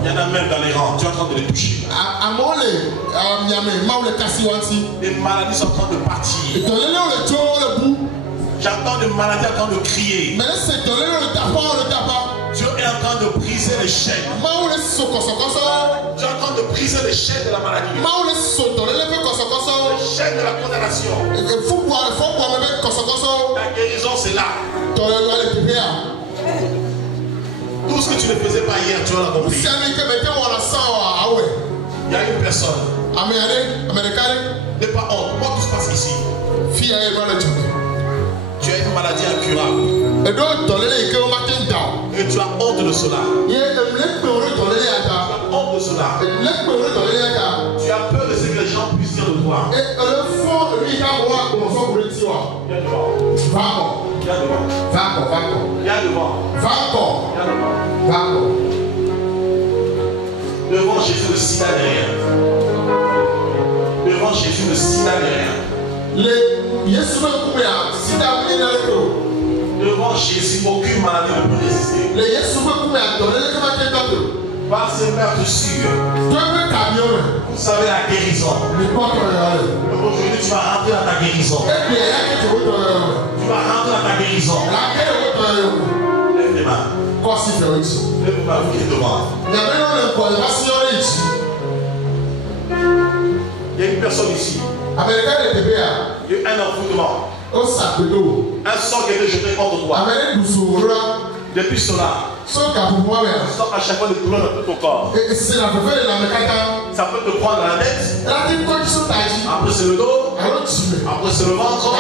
Il y en a même dans les rangs. Tu es en train de les toucher. Les maladies sont en train de partir. J'entends des maladies en train de crier. Dieu est en train de briser les chaînes. Dieu est en train de briser les chaînes de la maladie. Les chaînes de la condamnation. La guérison, c'est là. Tout ce que tu ne faisais pas hier, tu vas l'accomplir. Il y a une personne. N'aie pas honte. Comment tout se passe ici? Tu as une maladie incurable. Et tu as honte de cela. Tu as honte de cela. Tu as peur de ce que les gens puissent dire de toi. Viens devant. Devant Jésus, le sida derrière. Devant Jésus, le sida derrière. Devant Jésus, aucune maladie ne peut résister. Par ses meurtrissures, vous savez la guérison. Aujourd'hui, tu vas rentrer dans ta guérison. Tu vas rentrer dans ta guérison. Lève les mains. Lève les mains, vous qui êtes devant. Il y a une personne ici. Il y a un envoûtement. Un sort qui était jeté contre toi. Depuis cela, à chaque fois de douleur dans tout ton corps. Ça peut te prendre la tête. Après c'est le dos. Après c'est le ventre.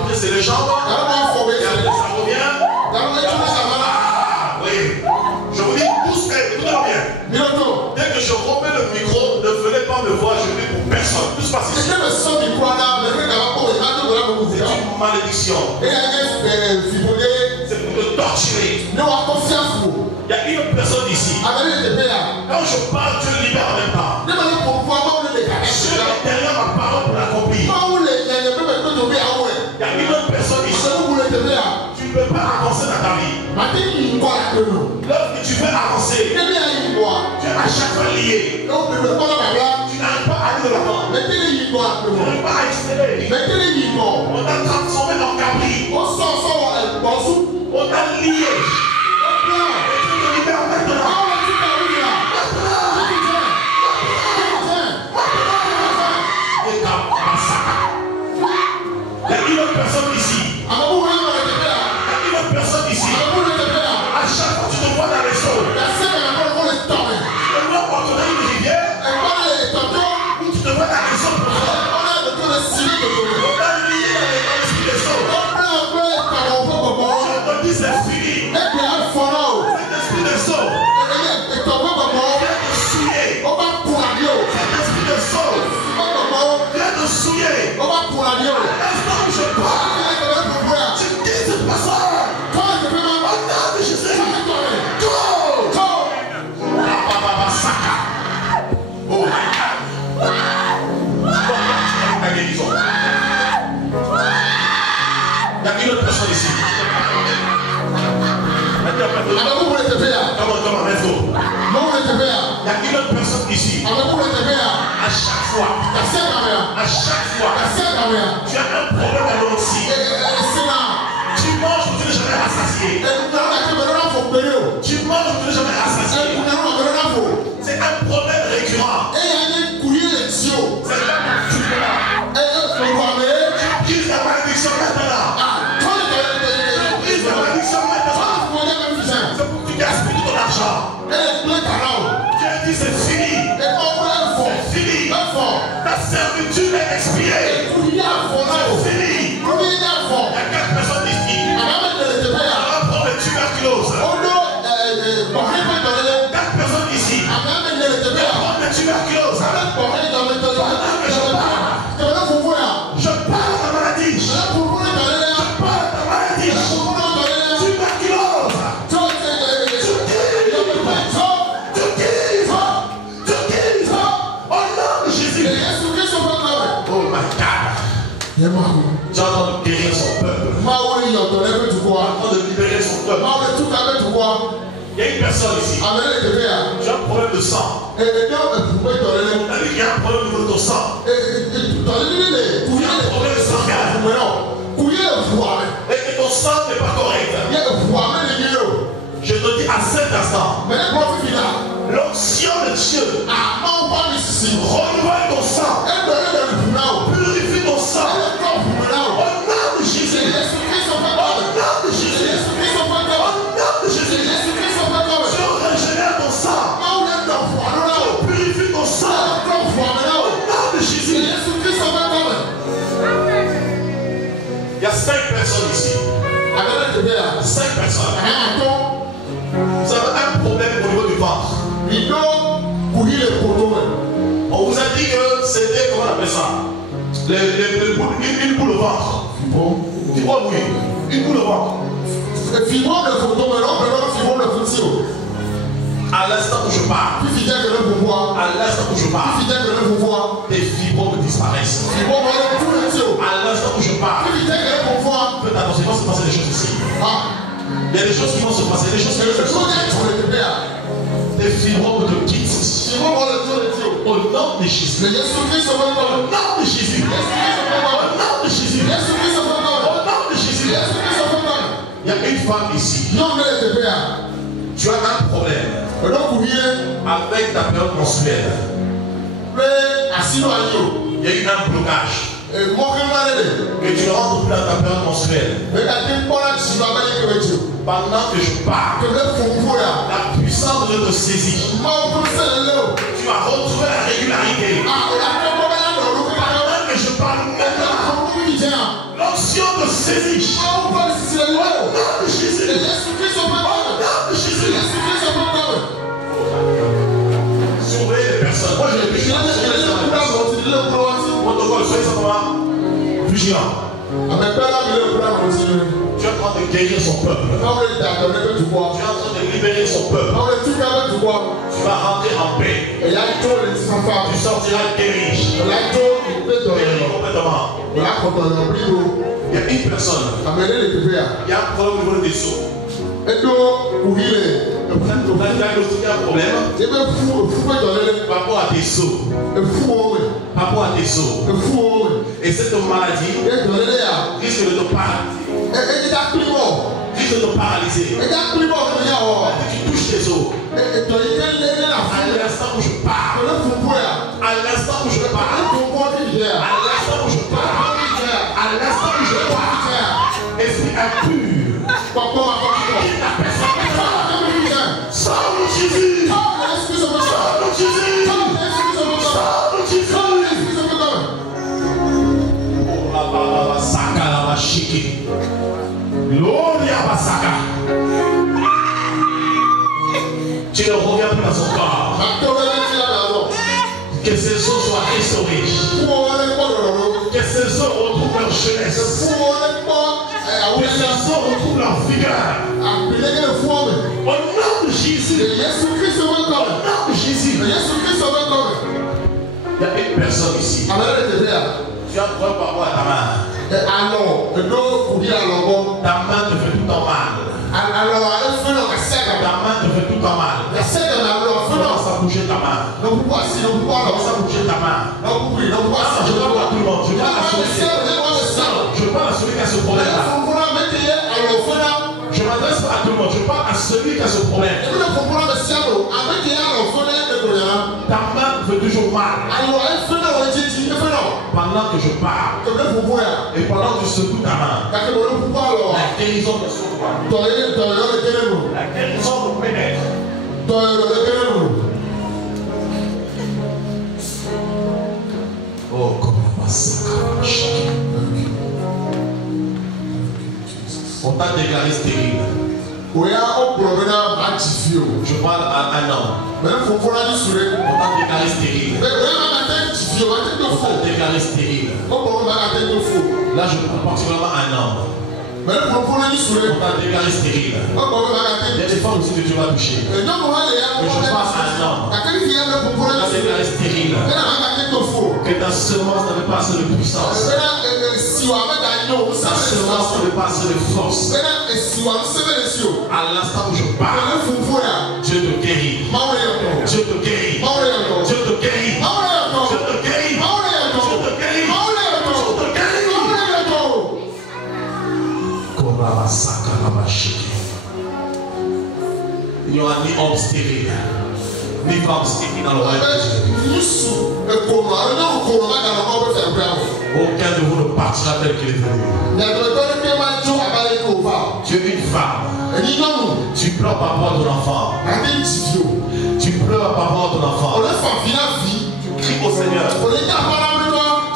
Après c'est les jambes. Et après ça revient. Oui. Je vous dis tous, écoutez-moi bien. Dès que je rompais le micro, ne venez pas me voir, je ne vais pour personne. Tout se passe ici. C'est une malédiction. C'est pour te torturer. Il y a une personne ici. Quand je parle, Dieu libère en même temps. Dieu est derrière ma parole pour l'accomplir. Il y a une autre personne ici. Tu ne peux pas avancer dans ta vie. Lorsque tu veux avancer, tu es à chaque fois lié. Tu n'arrives pas à aller de l'avant. Tu n'arrives pas à exceller. On t'a transformé en cabri. On t'a lié. Et tu te libères maintenant. Il y a une autre personne ici. Il y a une autre personne ici. À chaque fois que tu te vois dans les eaux, tu te vois contourner une rivière, ou tu te vois dans les eaux profondes. On t'a lié dans l'esprit des eaux. Je te dis c'est fini. Cet esprit des eaux vient te souiller. Cet esprit des eaux vient te souiller. L'instant où je parle, tu dis cette personne. Au nom de Jésus. Go. Oh my God. La guérison. Il y a une autre personne ici. Comment, let's go. Il y a une autre personne ici. À chaque fois, tu as un problème dans le aussi. Tu manges, tu n'es jamais rassasié. Tu manges, tu n'es jamais rassasié. C'est un problème récurrent. C'est là que tu brises la malédiction maintenant. Tu brises la malédiction maintenant. C'est pour que tu gaspilles ton argent. Dieu dit c'est fini. C'est fini. Ta servitude est expirée. C'est fini. Il y a 4 personnes ici. On va prendre le tuberculose. 4 personnes ici. On va prendre le tuberculose. Je parle de ta maladie. Je parle de ta maladie. Tuberculose. Au nom de Jésus. Oh my God. Tu es en train de guérir son peuple. Tu es en train de libérer son peuple. Il y a une personne ici. Tu as un problème de sang. Il y a un problème au niveau de ton sang. Il y a un problème sanguin. Et que ton sang n'est pas correct. Je te dis à cet instant, l'onction de Dieu renouvelle ton sang. Purifie ton sang. Au nom de Jésus. Au nom de Jésus. Au nom de Jésus. Tu régénères ton sang. Tu purifies ton sang. Au nom de Jésus. Il y a 5 personnes ici. 5 personnes. Vous avez un problème au niveau du ventre. On vous a dit que c'était, comment on appelle ça, une boule au ventre. Fibro, oui. Une boule au ventre. À l'instant où je parle, tes fibros disparaissent. À l'instant où je parle, faites attention, il va se passer des choses ici. Il y a des choses qui vont se passer, des choses qui vont se passer. Tes fibros te quittent. Au nom de Jésus. Au nom de Jésus. Au nom de Jésus. Au nom de Jésus. Il y a une femme ici. Tu as un problème avec ta période menstruelle. Il y a eu un blocage. Et tu rentres plus dans ta période mensuelle. Pendant que je parle, la puissance de Dieu te saisit. Tu vas retrouver la régularité. Pendant que je parle maintenant, l'onction te saisit. Au nom de Jésus. Surveillez les personnes. Moi je réfléchis sur les personnes. Protocole, soyez simplement vigilants. Tu es en train de guérir son peuple. Tu es en train de libérer son peuple. Tu vas rentrer en paix. Tu sortiras guéri. Guéri complètement. Il y a une personne. Il y a un problème au niveau des os. Vous avez diagnostiqué un problème par rapport à tes os. Par rapport à tes os. Et cette maladie risque de te paralyser. Risque de te paralyser. Tu touches tes os. À l'instant où je parle. À l'instant où je parle. À l'instant où je parle. À l'instant où je parle. Esprit impur. Sors de Jésus. Sors de Jésus. Sors de Jésus. Oh la saka la bashiki. Gloria basaka. Tu ne reviens plus dans son corps. Que ses os soient restaurés. Que ses os retrouvent leur jeunesse. Que ses os retrouvent leur vigueur. Au nom de Jésus. Au nom de Jésus. Il y a une personne ici. Tu as un problème par rapport à ta main. Ta main te fait tout en mal. Ta main te fait tout en mal. Commence à bouger ta main. Commence à bouger ta main. Je parle à tout le monde. Je parle à celui qui a ce problème-là. Je ne m'adresse pas à tout le monde. Je parle à celui qui a ce problème. Ta main fait toujours mal. Pendant que je parle et pendant que je secoue ta main, la guérison de son roi. La guérison me pénètre. Oh, comment ça? On t'a déclaré stérile. Je parle à un homme. On t'a déclaré stérile. On t'a déclaré stérile. Là, je parle particulièrement à un homme. On t'a déclaré stérile. Il y a des femmes aussi que tu vas toucher. Mais je parle à un homme. On t'a déclaré stérile. Que ta semence n'avait pas assez de puissance. Ta semence n'avait pas assez de force. À l'instant où je parle, Dieu te guérit. Dieu te guérit. Dieu te guérit. Dieu te guérit. Dieu te guérit. Dieu te guérit. Il n'y aura ni homme stérile, ni femme stérile dans le royaume de Dieu. Aucun de vous ne partira tel qu'il est venu. Tu es une femme. Tu pleures par rapport à ton enfant. Tu pleures par rapport à ton enfant. Tu cries au Seigneur.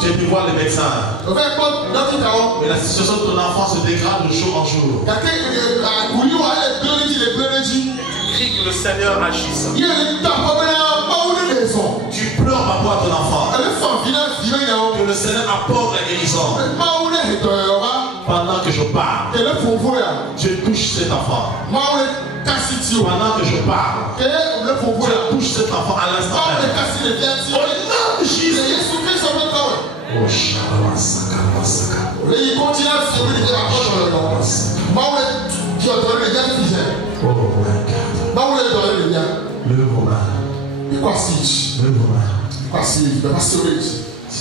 Tu es voir les médecins. Mais la situation de ton enfant se dégrade de jour en jour. Crie que le Seigneur agisse. Tu pleures par rapport à ton enfant. Que le Seigneur apporte la guérison. Pendant que je parle, je touche cet enfant. Pendant que je parle, je touche cet enfant à l'instant même. Au nom de Jésus. Oh, Shalawasaka. Il continue à faire les oh, my God. Levez vos mains. Levez vos mains. S'il te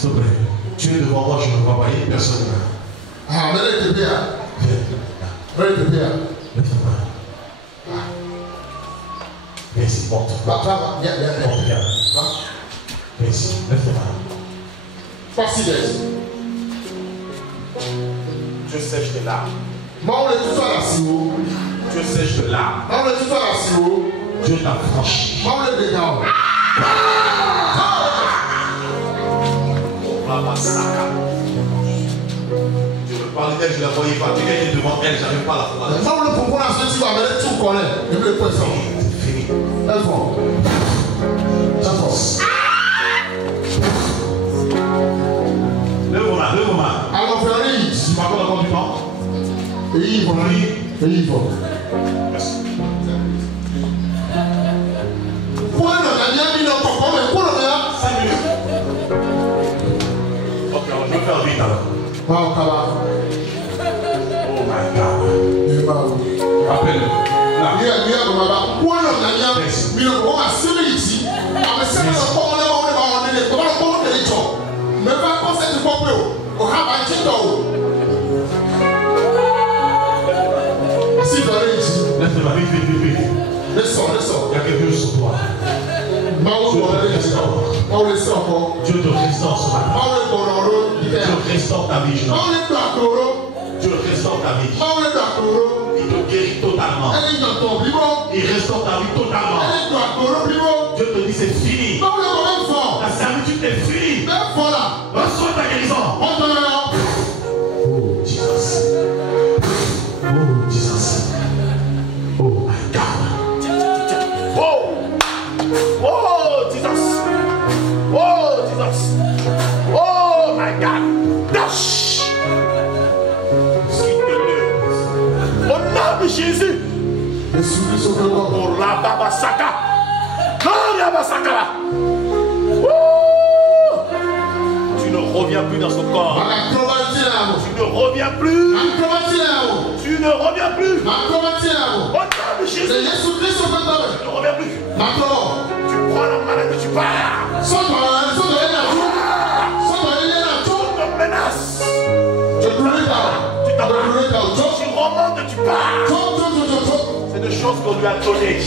plaît. Tu es devant moi, je ne vois pas. Il y a personne là. Ah, mais là, il est bien. Lève ta main. Merci, monte. Monte bien. Merci, lève ta main. Dieu sèche tes larmes. Dieu sèche tes larmes. Dieu t'affranchit. Je me parlais d'elle, je la voyais pas. Quelqu'un était devant elle, j'avais pas la foi. C'est fini. Lève-moi. Tu m'accordes encore du temps? Merci. Ok, alors je vais faire vite alors. Oh my God. Rappelle-le. Là. Lève-toi, vite. Descends. Il y a quelque chose sur toi. Dieu te restaure ce matin. Dieu restaure ta vie. Dieu restaure ta vie. Il te guérit totalement. Il restaure ta vie totalement. Dieu te dit c'est fini. La servitude est finie. Reçois ta guérison. Jésus. Pour la Babasaka. Tu ne reviens plus dans son corps. Tu ne reviens plus. Tu ne reviens plus. Au nom de Jésus. Tu ne reviens plus. Tu prends la maladie, tu pars. Toute menace. Tu remontes, tu pars. C'est des choses qu'on lui a données.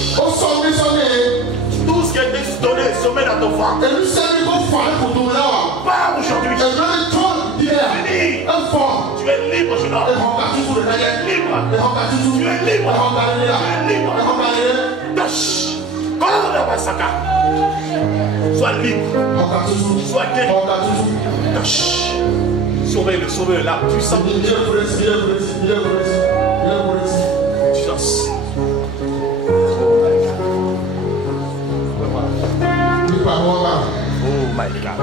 Tout ce qui a été donné se met dans ton ventre. Pars aujourd'hui. Fini. Tu es libre, jeune homme. Tu es libre. Tu es libre. Sois libre. Sois guéri. Sauvez-le, la puissance de Dieu. Oh my God.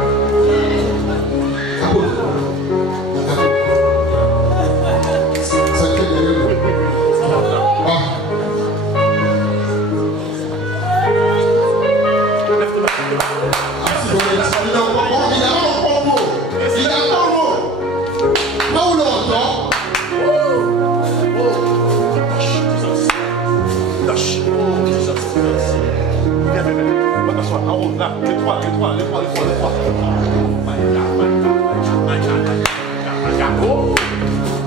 Là, les trois.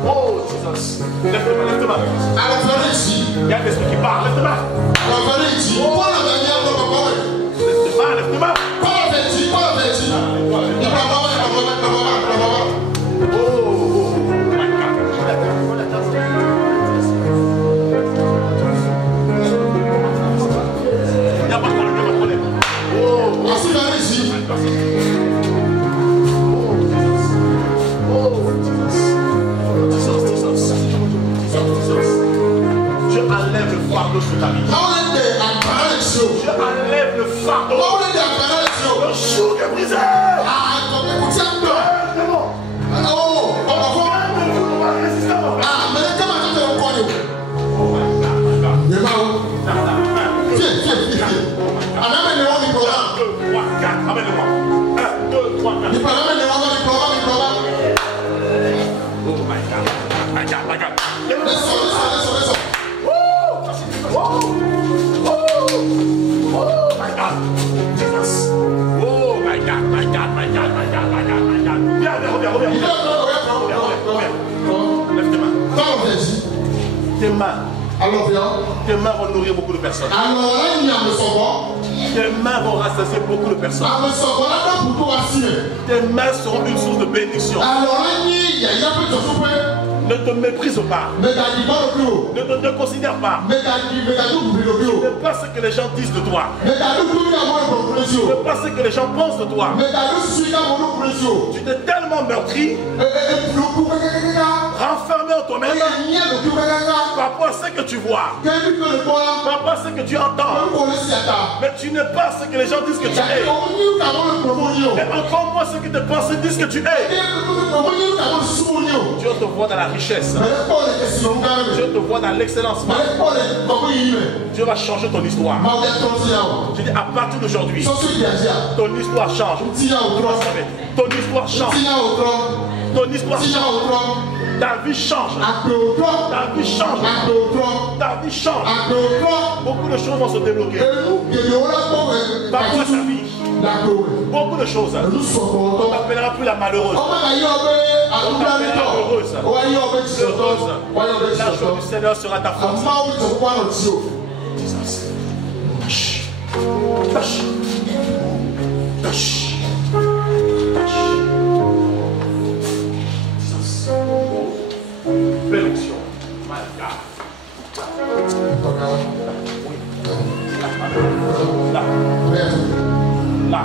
Oh Jesus. Lève-toi. Il y a un esprit qui parle. Lève-toi. Lève-toi. Je enlève le fardeau sur ta vie. Je enlève le fardeau. Le joug est brisé. Tes mains Tes mains vont nourrir beaucoup de personnes. Tes mains vont rassasier beaucoup de personnes. Tes mains seront une source de bénédiction. Ne te méprise pas. Ne te considère pas. Ne pas ce que les gens disent de toi. Ne pas ce que les gens pensent de toi. Tu t'es tellement meurtri, renfermé en toi-même, par rapport à ce que tu vois, par rapport à ce que tu entends. Mais tu n'es pas ce que les gens disent que tu es. Mais encore moins ce que tes pensées disent que tu es. Dieu te voit dans la richesse. Dieu te voit dans l'excellence. Dieu va changer ton histoire. Je dis à partir d'aujourd'hui, ton histoire change. Ton histoire change. Ton histoire change. Ta vie change. Ta vie change. Ta vie change. Beaucoup de choses vont se débloquer. Par quoi ta vie? Beaucoup de choses. On ne t'appellera plus la malheureuse. On t'appellera heureuse. La joie du Seigneur sera ta force. Belle onction. Là.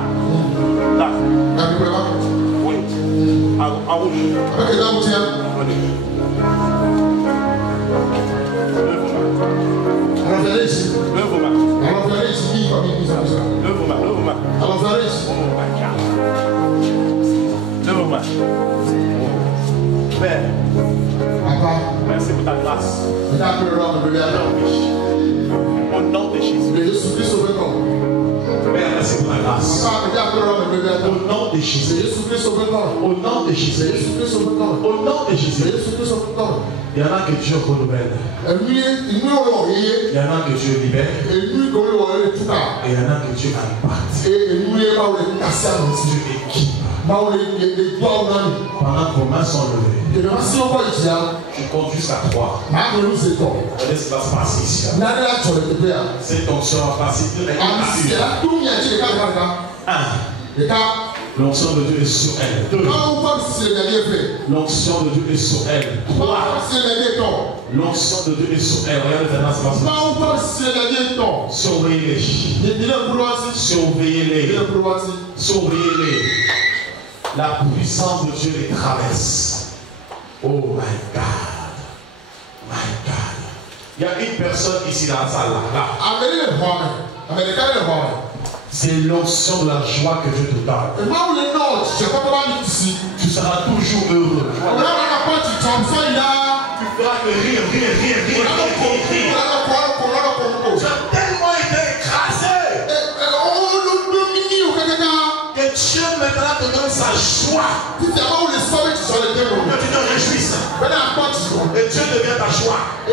Oui. En rouge. Lève vos mains. Père, merci pour ta grâce. Au nom de Jésus. Père, merci pour ta grâce. Au nom de Jésus. Au nom de Jésus. Au nom de Jésus. Il y en a que Dieu renouvelle. Il y en a que Dieu libère. Et il y en a que Dieu impacte. Dieu équipe. Pendant que vos mains sont levées, tu comptes jusqu'à 3. Regardez ce qui va se passer ici. Cette onction va passer de l'onction de Dieu est sur elle. 2. L'onction de Dieu est sur elle. 3. L'onction de Dieu est sur elle. Regardez maintenant ce qui va se passer. Surveillez-les. Surveillez-les. Surveillez-les. La puissance de Dieu les traverse. Oh my God. My God. Il y a une personne ici dans la salle là. C'est l'onction de la joie que Dieu te donne. Tu seras toujours heureux. Tu feras que rire. Tu as tellement été écrasé que Dieu maintenant te donne sa joie. Que tu te réjouisses. Et Dieu devient ta joie. Il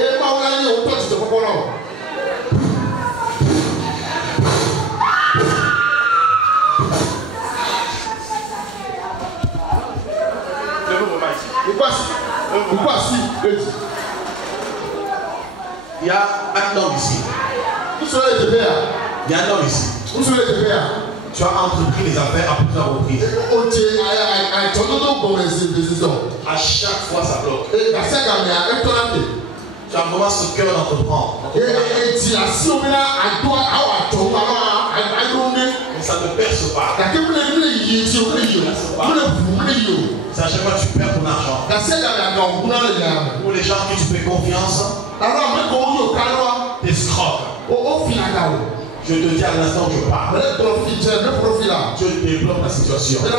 y a un homme ici. Il y a un homme ici. Tu as entrepris les affaires à plusieurs reprises. À chaque fois, ça bloque. Tu as vraiment ce cœur d'entreprendre. Mais ça ne perce pas. C'est à chaque fois que tu perds ton argent. Pour les gens qui tu fais confiance, t'escroques. Je te dis à l'instant que je parle. Dieu débloque la situation. Dieu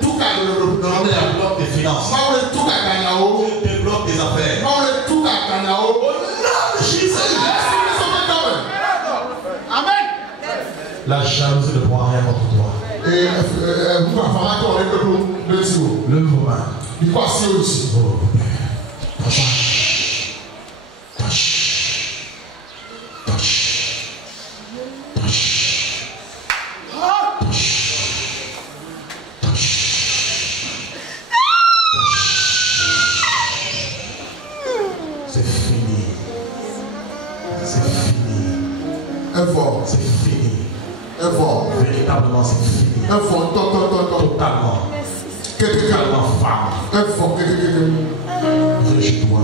débloque tes finances. Dieu débloque tes affaires. Au nom de Jésus. Amen. La jalousie ne pourra rien contre toi. Lève vos mains. C'est fini. C'est fini. Véritablement, c'est fini. Totalement. Totalement femme. Réjouis-toi.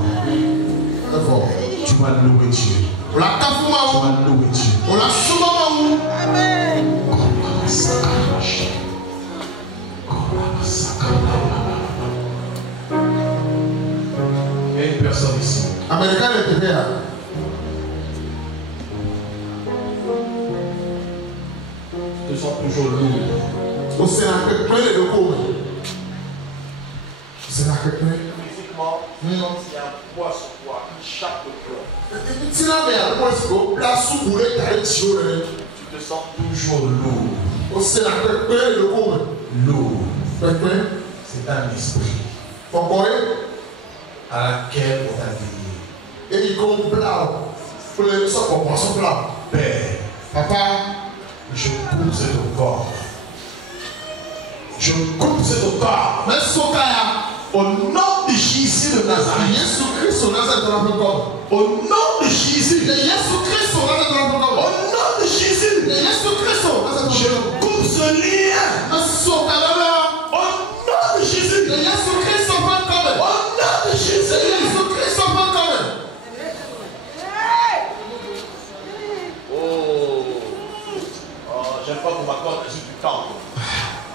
Tu vas louer Dieu. Tu vas louer Dieu. Amen. Il y a une personne ici. Américain est derrière. Tu te sens toujours lourd. Physiquement, comme s'il y a un poids sur toi qui chape le cœur. Tu te sens toujours lourd. Lourd. C'est un esprit à laquelle on t'a lié. Père, Papa, je coupe ce corps. Je coupe ce corps. Au nom de Jésus de Nazareth. Au nom de Jésus. Au nom de Jésus. Je coupe ce lien. Au nom de Jésus. Au nom de Jésus. J'aime pas qu'on m'accorde juste du temps.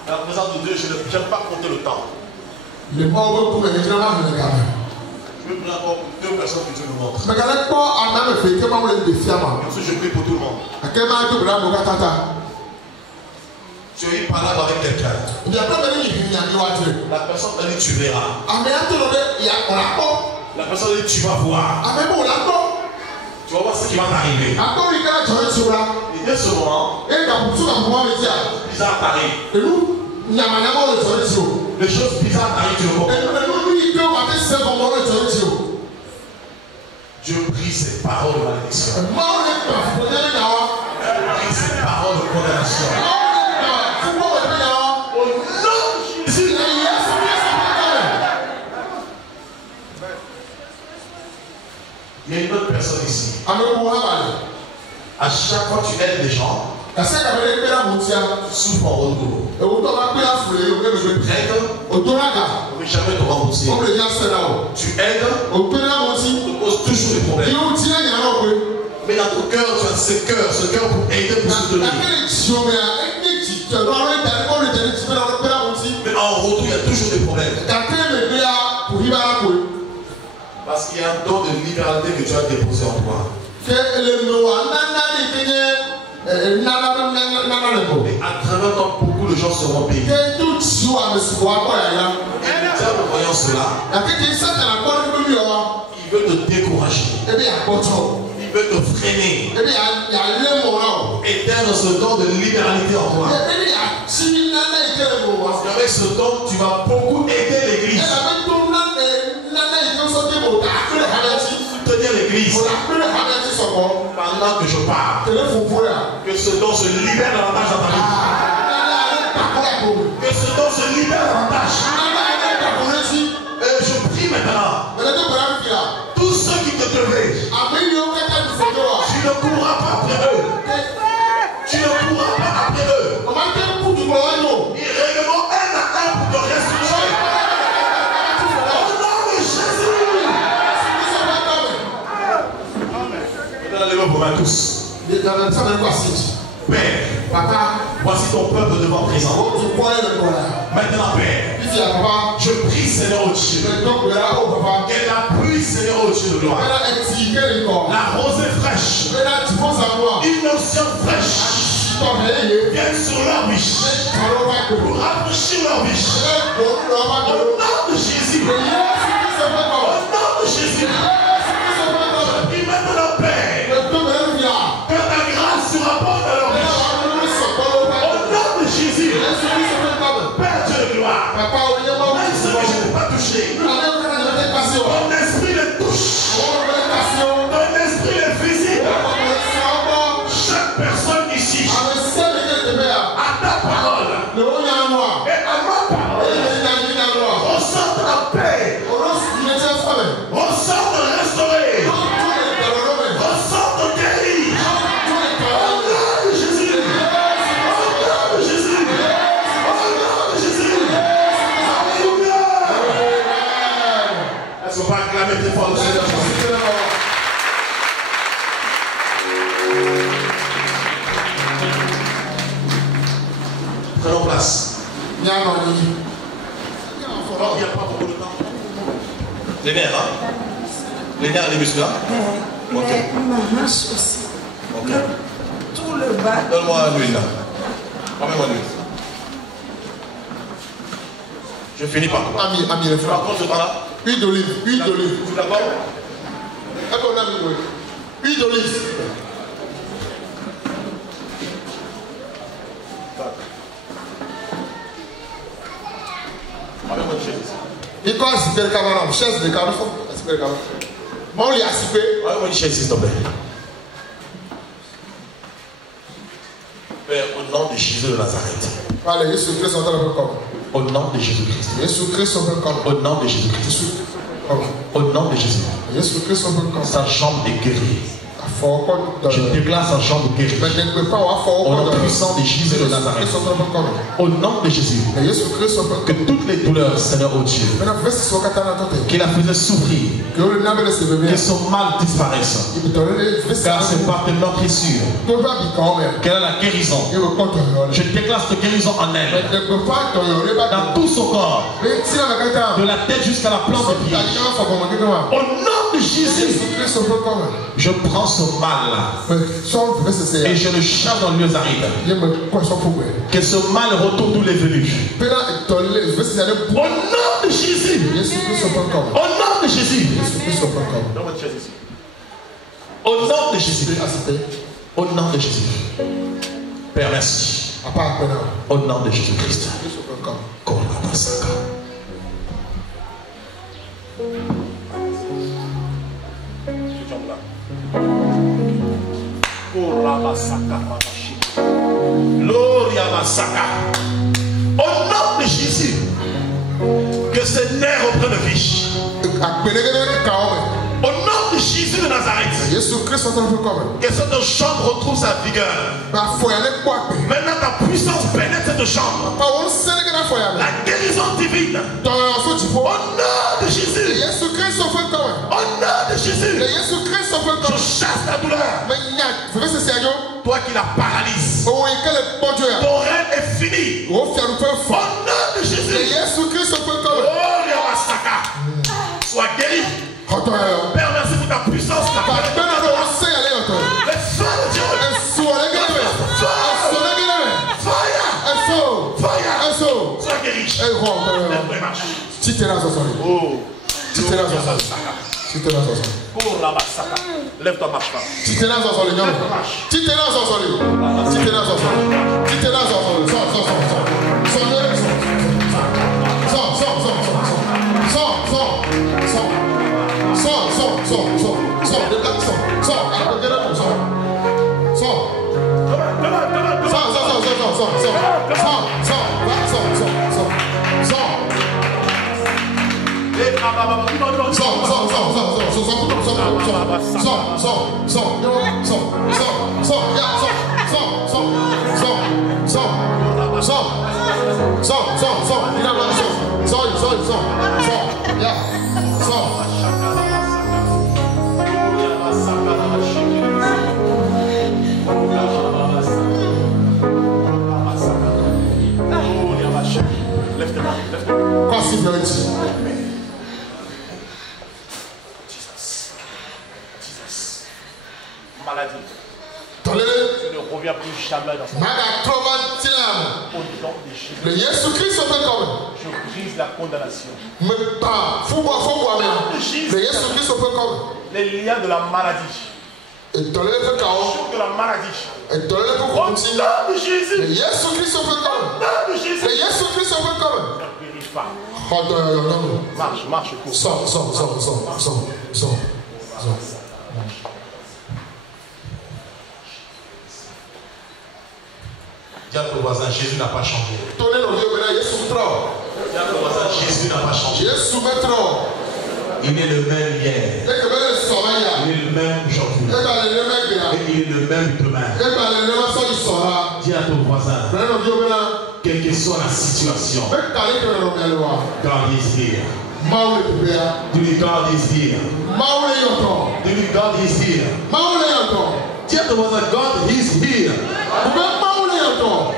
Dans la présence de Dieu, je n'aime pas compter le temps. Je veux prendre encore deux personnes que Dieu nous montre. Ensuite, je prie pour tout le monde. Tu es parlé avec quelqu'un. La personne t'a dit tu verras. La personne t'a dit tu vas voir. Tu vas voir ce qui va t'arriver. Et dès ce moment, bizarre t'arrive. Les choses bizarres t'arrivent, tu le comprends. Dieu prie ses paroles de malédiction. Dieu prie ses paroles de condamnation. Au nom de Jésus. Il y a une autre personne ici. À chaque fois que tu aides les gens, tu souffres en retour. Je prête, on ne peut jamais te rembourser. Tu aides, on te pose toujours des problèmes. Mais dans ton cœur, tu as ce cœur pour aider, pour soutenir. Mais en retour, il y a toujours des problèmes. Parce qu'il y a un don de libéralité que tu as déposé en toi. Et à travers toi, beaucoup de gens seront payés. Et en voyant cela, il veut te décourager. Il veut te freiner. Éteindre ce don de libéralité en toi. Parce qu'avec ce don, tu vas beaucoup aider l'église. Soutenir l'église. Pendant que je parle, que ce don se libère davantage dans ta vie. Que ce don se libère davantage. Et je prie maintenant. Tous ceux qui te devaient, tu ne courras pas après eux. Tu ne courras pas après eux. Ils règleront un à un pour te restituer. Au nom de Jésus. Maintenant, levez-vous tous. Père, Papa, voici ton peuple devant présent. Maintenant, Père, je prie, Seigneur au Dieu, que la pluie, Seigneur au Dieu de gloire, la rosée fraîche, une onction fraîche, vienne sur leur vie, pour rafraîchir leur vie. Au nom de Jésus, au nom de Jésus, je prie maintenant, Père, que ta grâce se rapporte à leur vie. Au nom de Jésus, Père Dieu de gloire, même ceux que je n'ai pas touchés, ton esprit les touche, ton esprit les visite. Chaque personne ici, à ta parole et à ma parole, ressort la paix, ressort de restaurer, ressort de guérir. Au acclamer très fort le Seigneur. Prenons place. Non, il n'y a pas beaucoup de temps. Les nerfs, hein? Les nerfs et les muscles, hein? Mais ma hanche aussi. Ok. Tout le bas. Donne-moi l'huile là. Ramène-moi l'huile. Je finis par quoi? Ami, le frère. Par contre, ce temps-là. Huile d'olive, huile d'olive. Tu es d'accord? Huile d'olive. Ramène-moi une chaise ici. Il quoi assiper le camarade? Chaise de camarade. Assiper le camarade. Moi, on l'y assiper. Ramène-moi une chaise s'il te plaît. Père, au nom de Jésus de Nazareth. Allez, Jésus-Christ, on t'en comme. Au nom de Jésus-Christ. Jésus-Christ, on comme. Au nom de Jésus-Christ. Au nom de Jésus. Jésus-Christ, on comme. Sa jambe est guérie. Je déclare sa jambe guérie. Au nom puissant de Jésus de Nazareth. Au nom de Jésus. Que toutes les douleurs, Seigneur, oh Dieu, qui la faisaient souffrir, que son mal disparaisse. Car c'est par notre issue qu'elle a la guérison. Je déclare cette guérison en elle. Dans tout son corps. De la tête jusqu'à la plante des pieds. Au nom de Jésus. Je prends ce mal là et je le chasse dans le lieu aride. Que ce mal retourne d'où il est venu. Au nom de Jésus. Au nom de Jésus. Au nom de Jésus. Au nom de Jésus. Père, merci. Au nom de Jésus-Christ. Au nom de Jésus, que ces nerfs reprennent vie. Au nom de Jésus de Nazareth, que cette chambre retrouve sa vigueur. Maintenant ta puissance pénètre cette chambre. La guérison divine. Au nom de Jésus. Au nom de Jésus. Je chasse la douleur. Toi qui la paralyse. Ton règne est fini. Au nom de Jésus. Sois guéri. Père, merci pour ta puissance. Sois guéri. Lève-toi, marche pas. Maladie. Tu ne reviens plus jamais dans ça. Au nom de Jésus. Je brise la condamnation. Les liens de la maladie. Le jour de la maladie. Au nom de Jésus. Au nom de Jésus. Ne guéris pas. Marche, cours. Dis à ton voisin, Jésus n'a pas changé. Dis à ton voisin, Jésus n'a pas changé. Il est le même hier. Il est le même aujourd'hui. Et il est le même demain. Dis à ton voisin, quelle que soit la situation, dans l'esprit, Dis-lui, God is here. Dis-lui, God is here. Dis à ton voisin, God is here.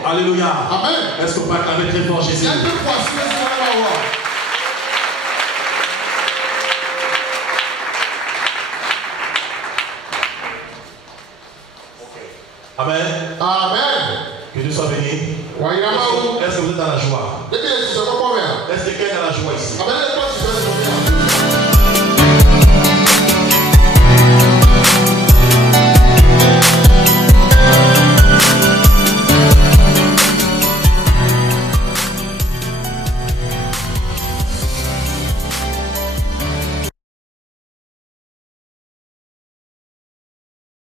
Alléluia. Amen. Est-ce qu'on peut acclamer très fort Jésus? Amen. Amen. Que Dieu soit béni. Est-ce que vous êtes dans la joie? Est-ce que quelqu'un est dans la joie ici?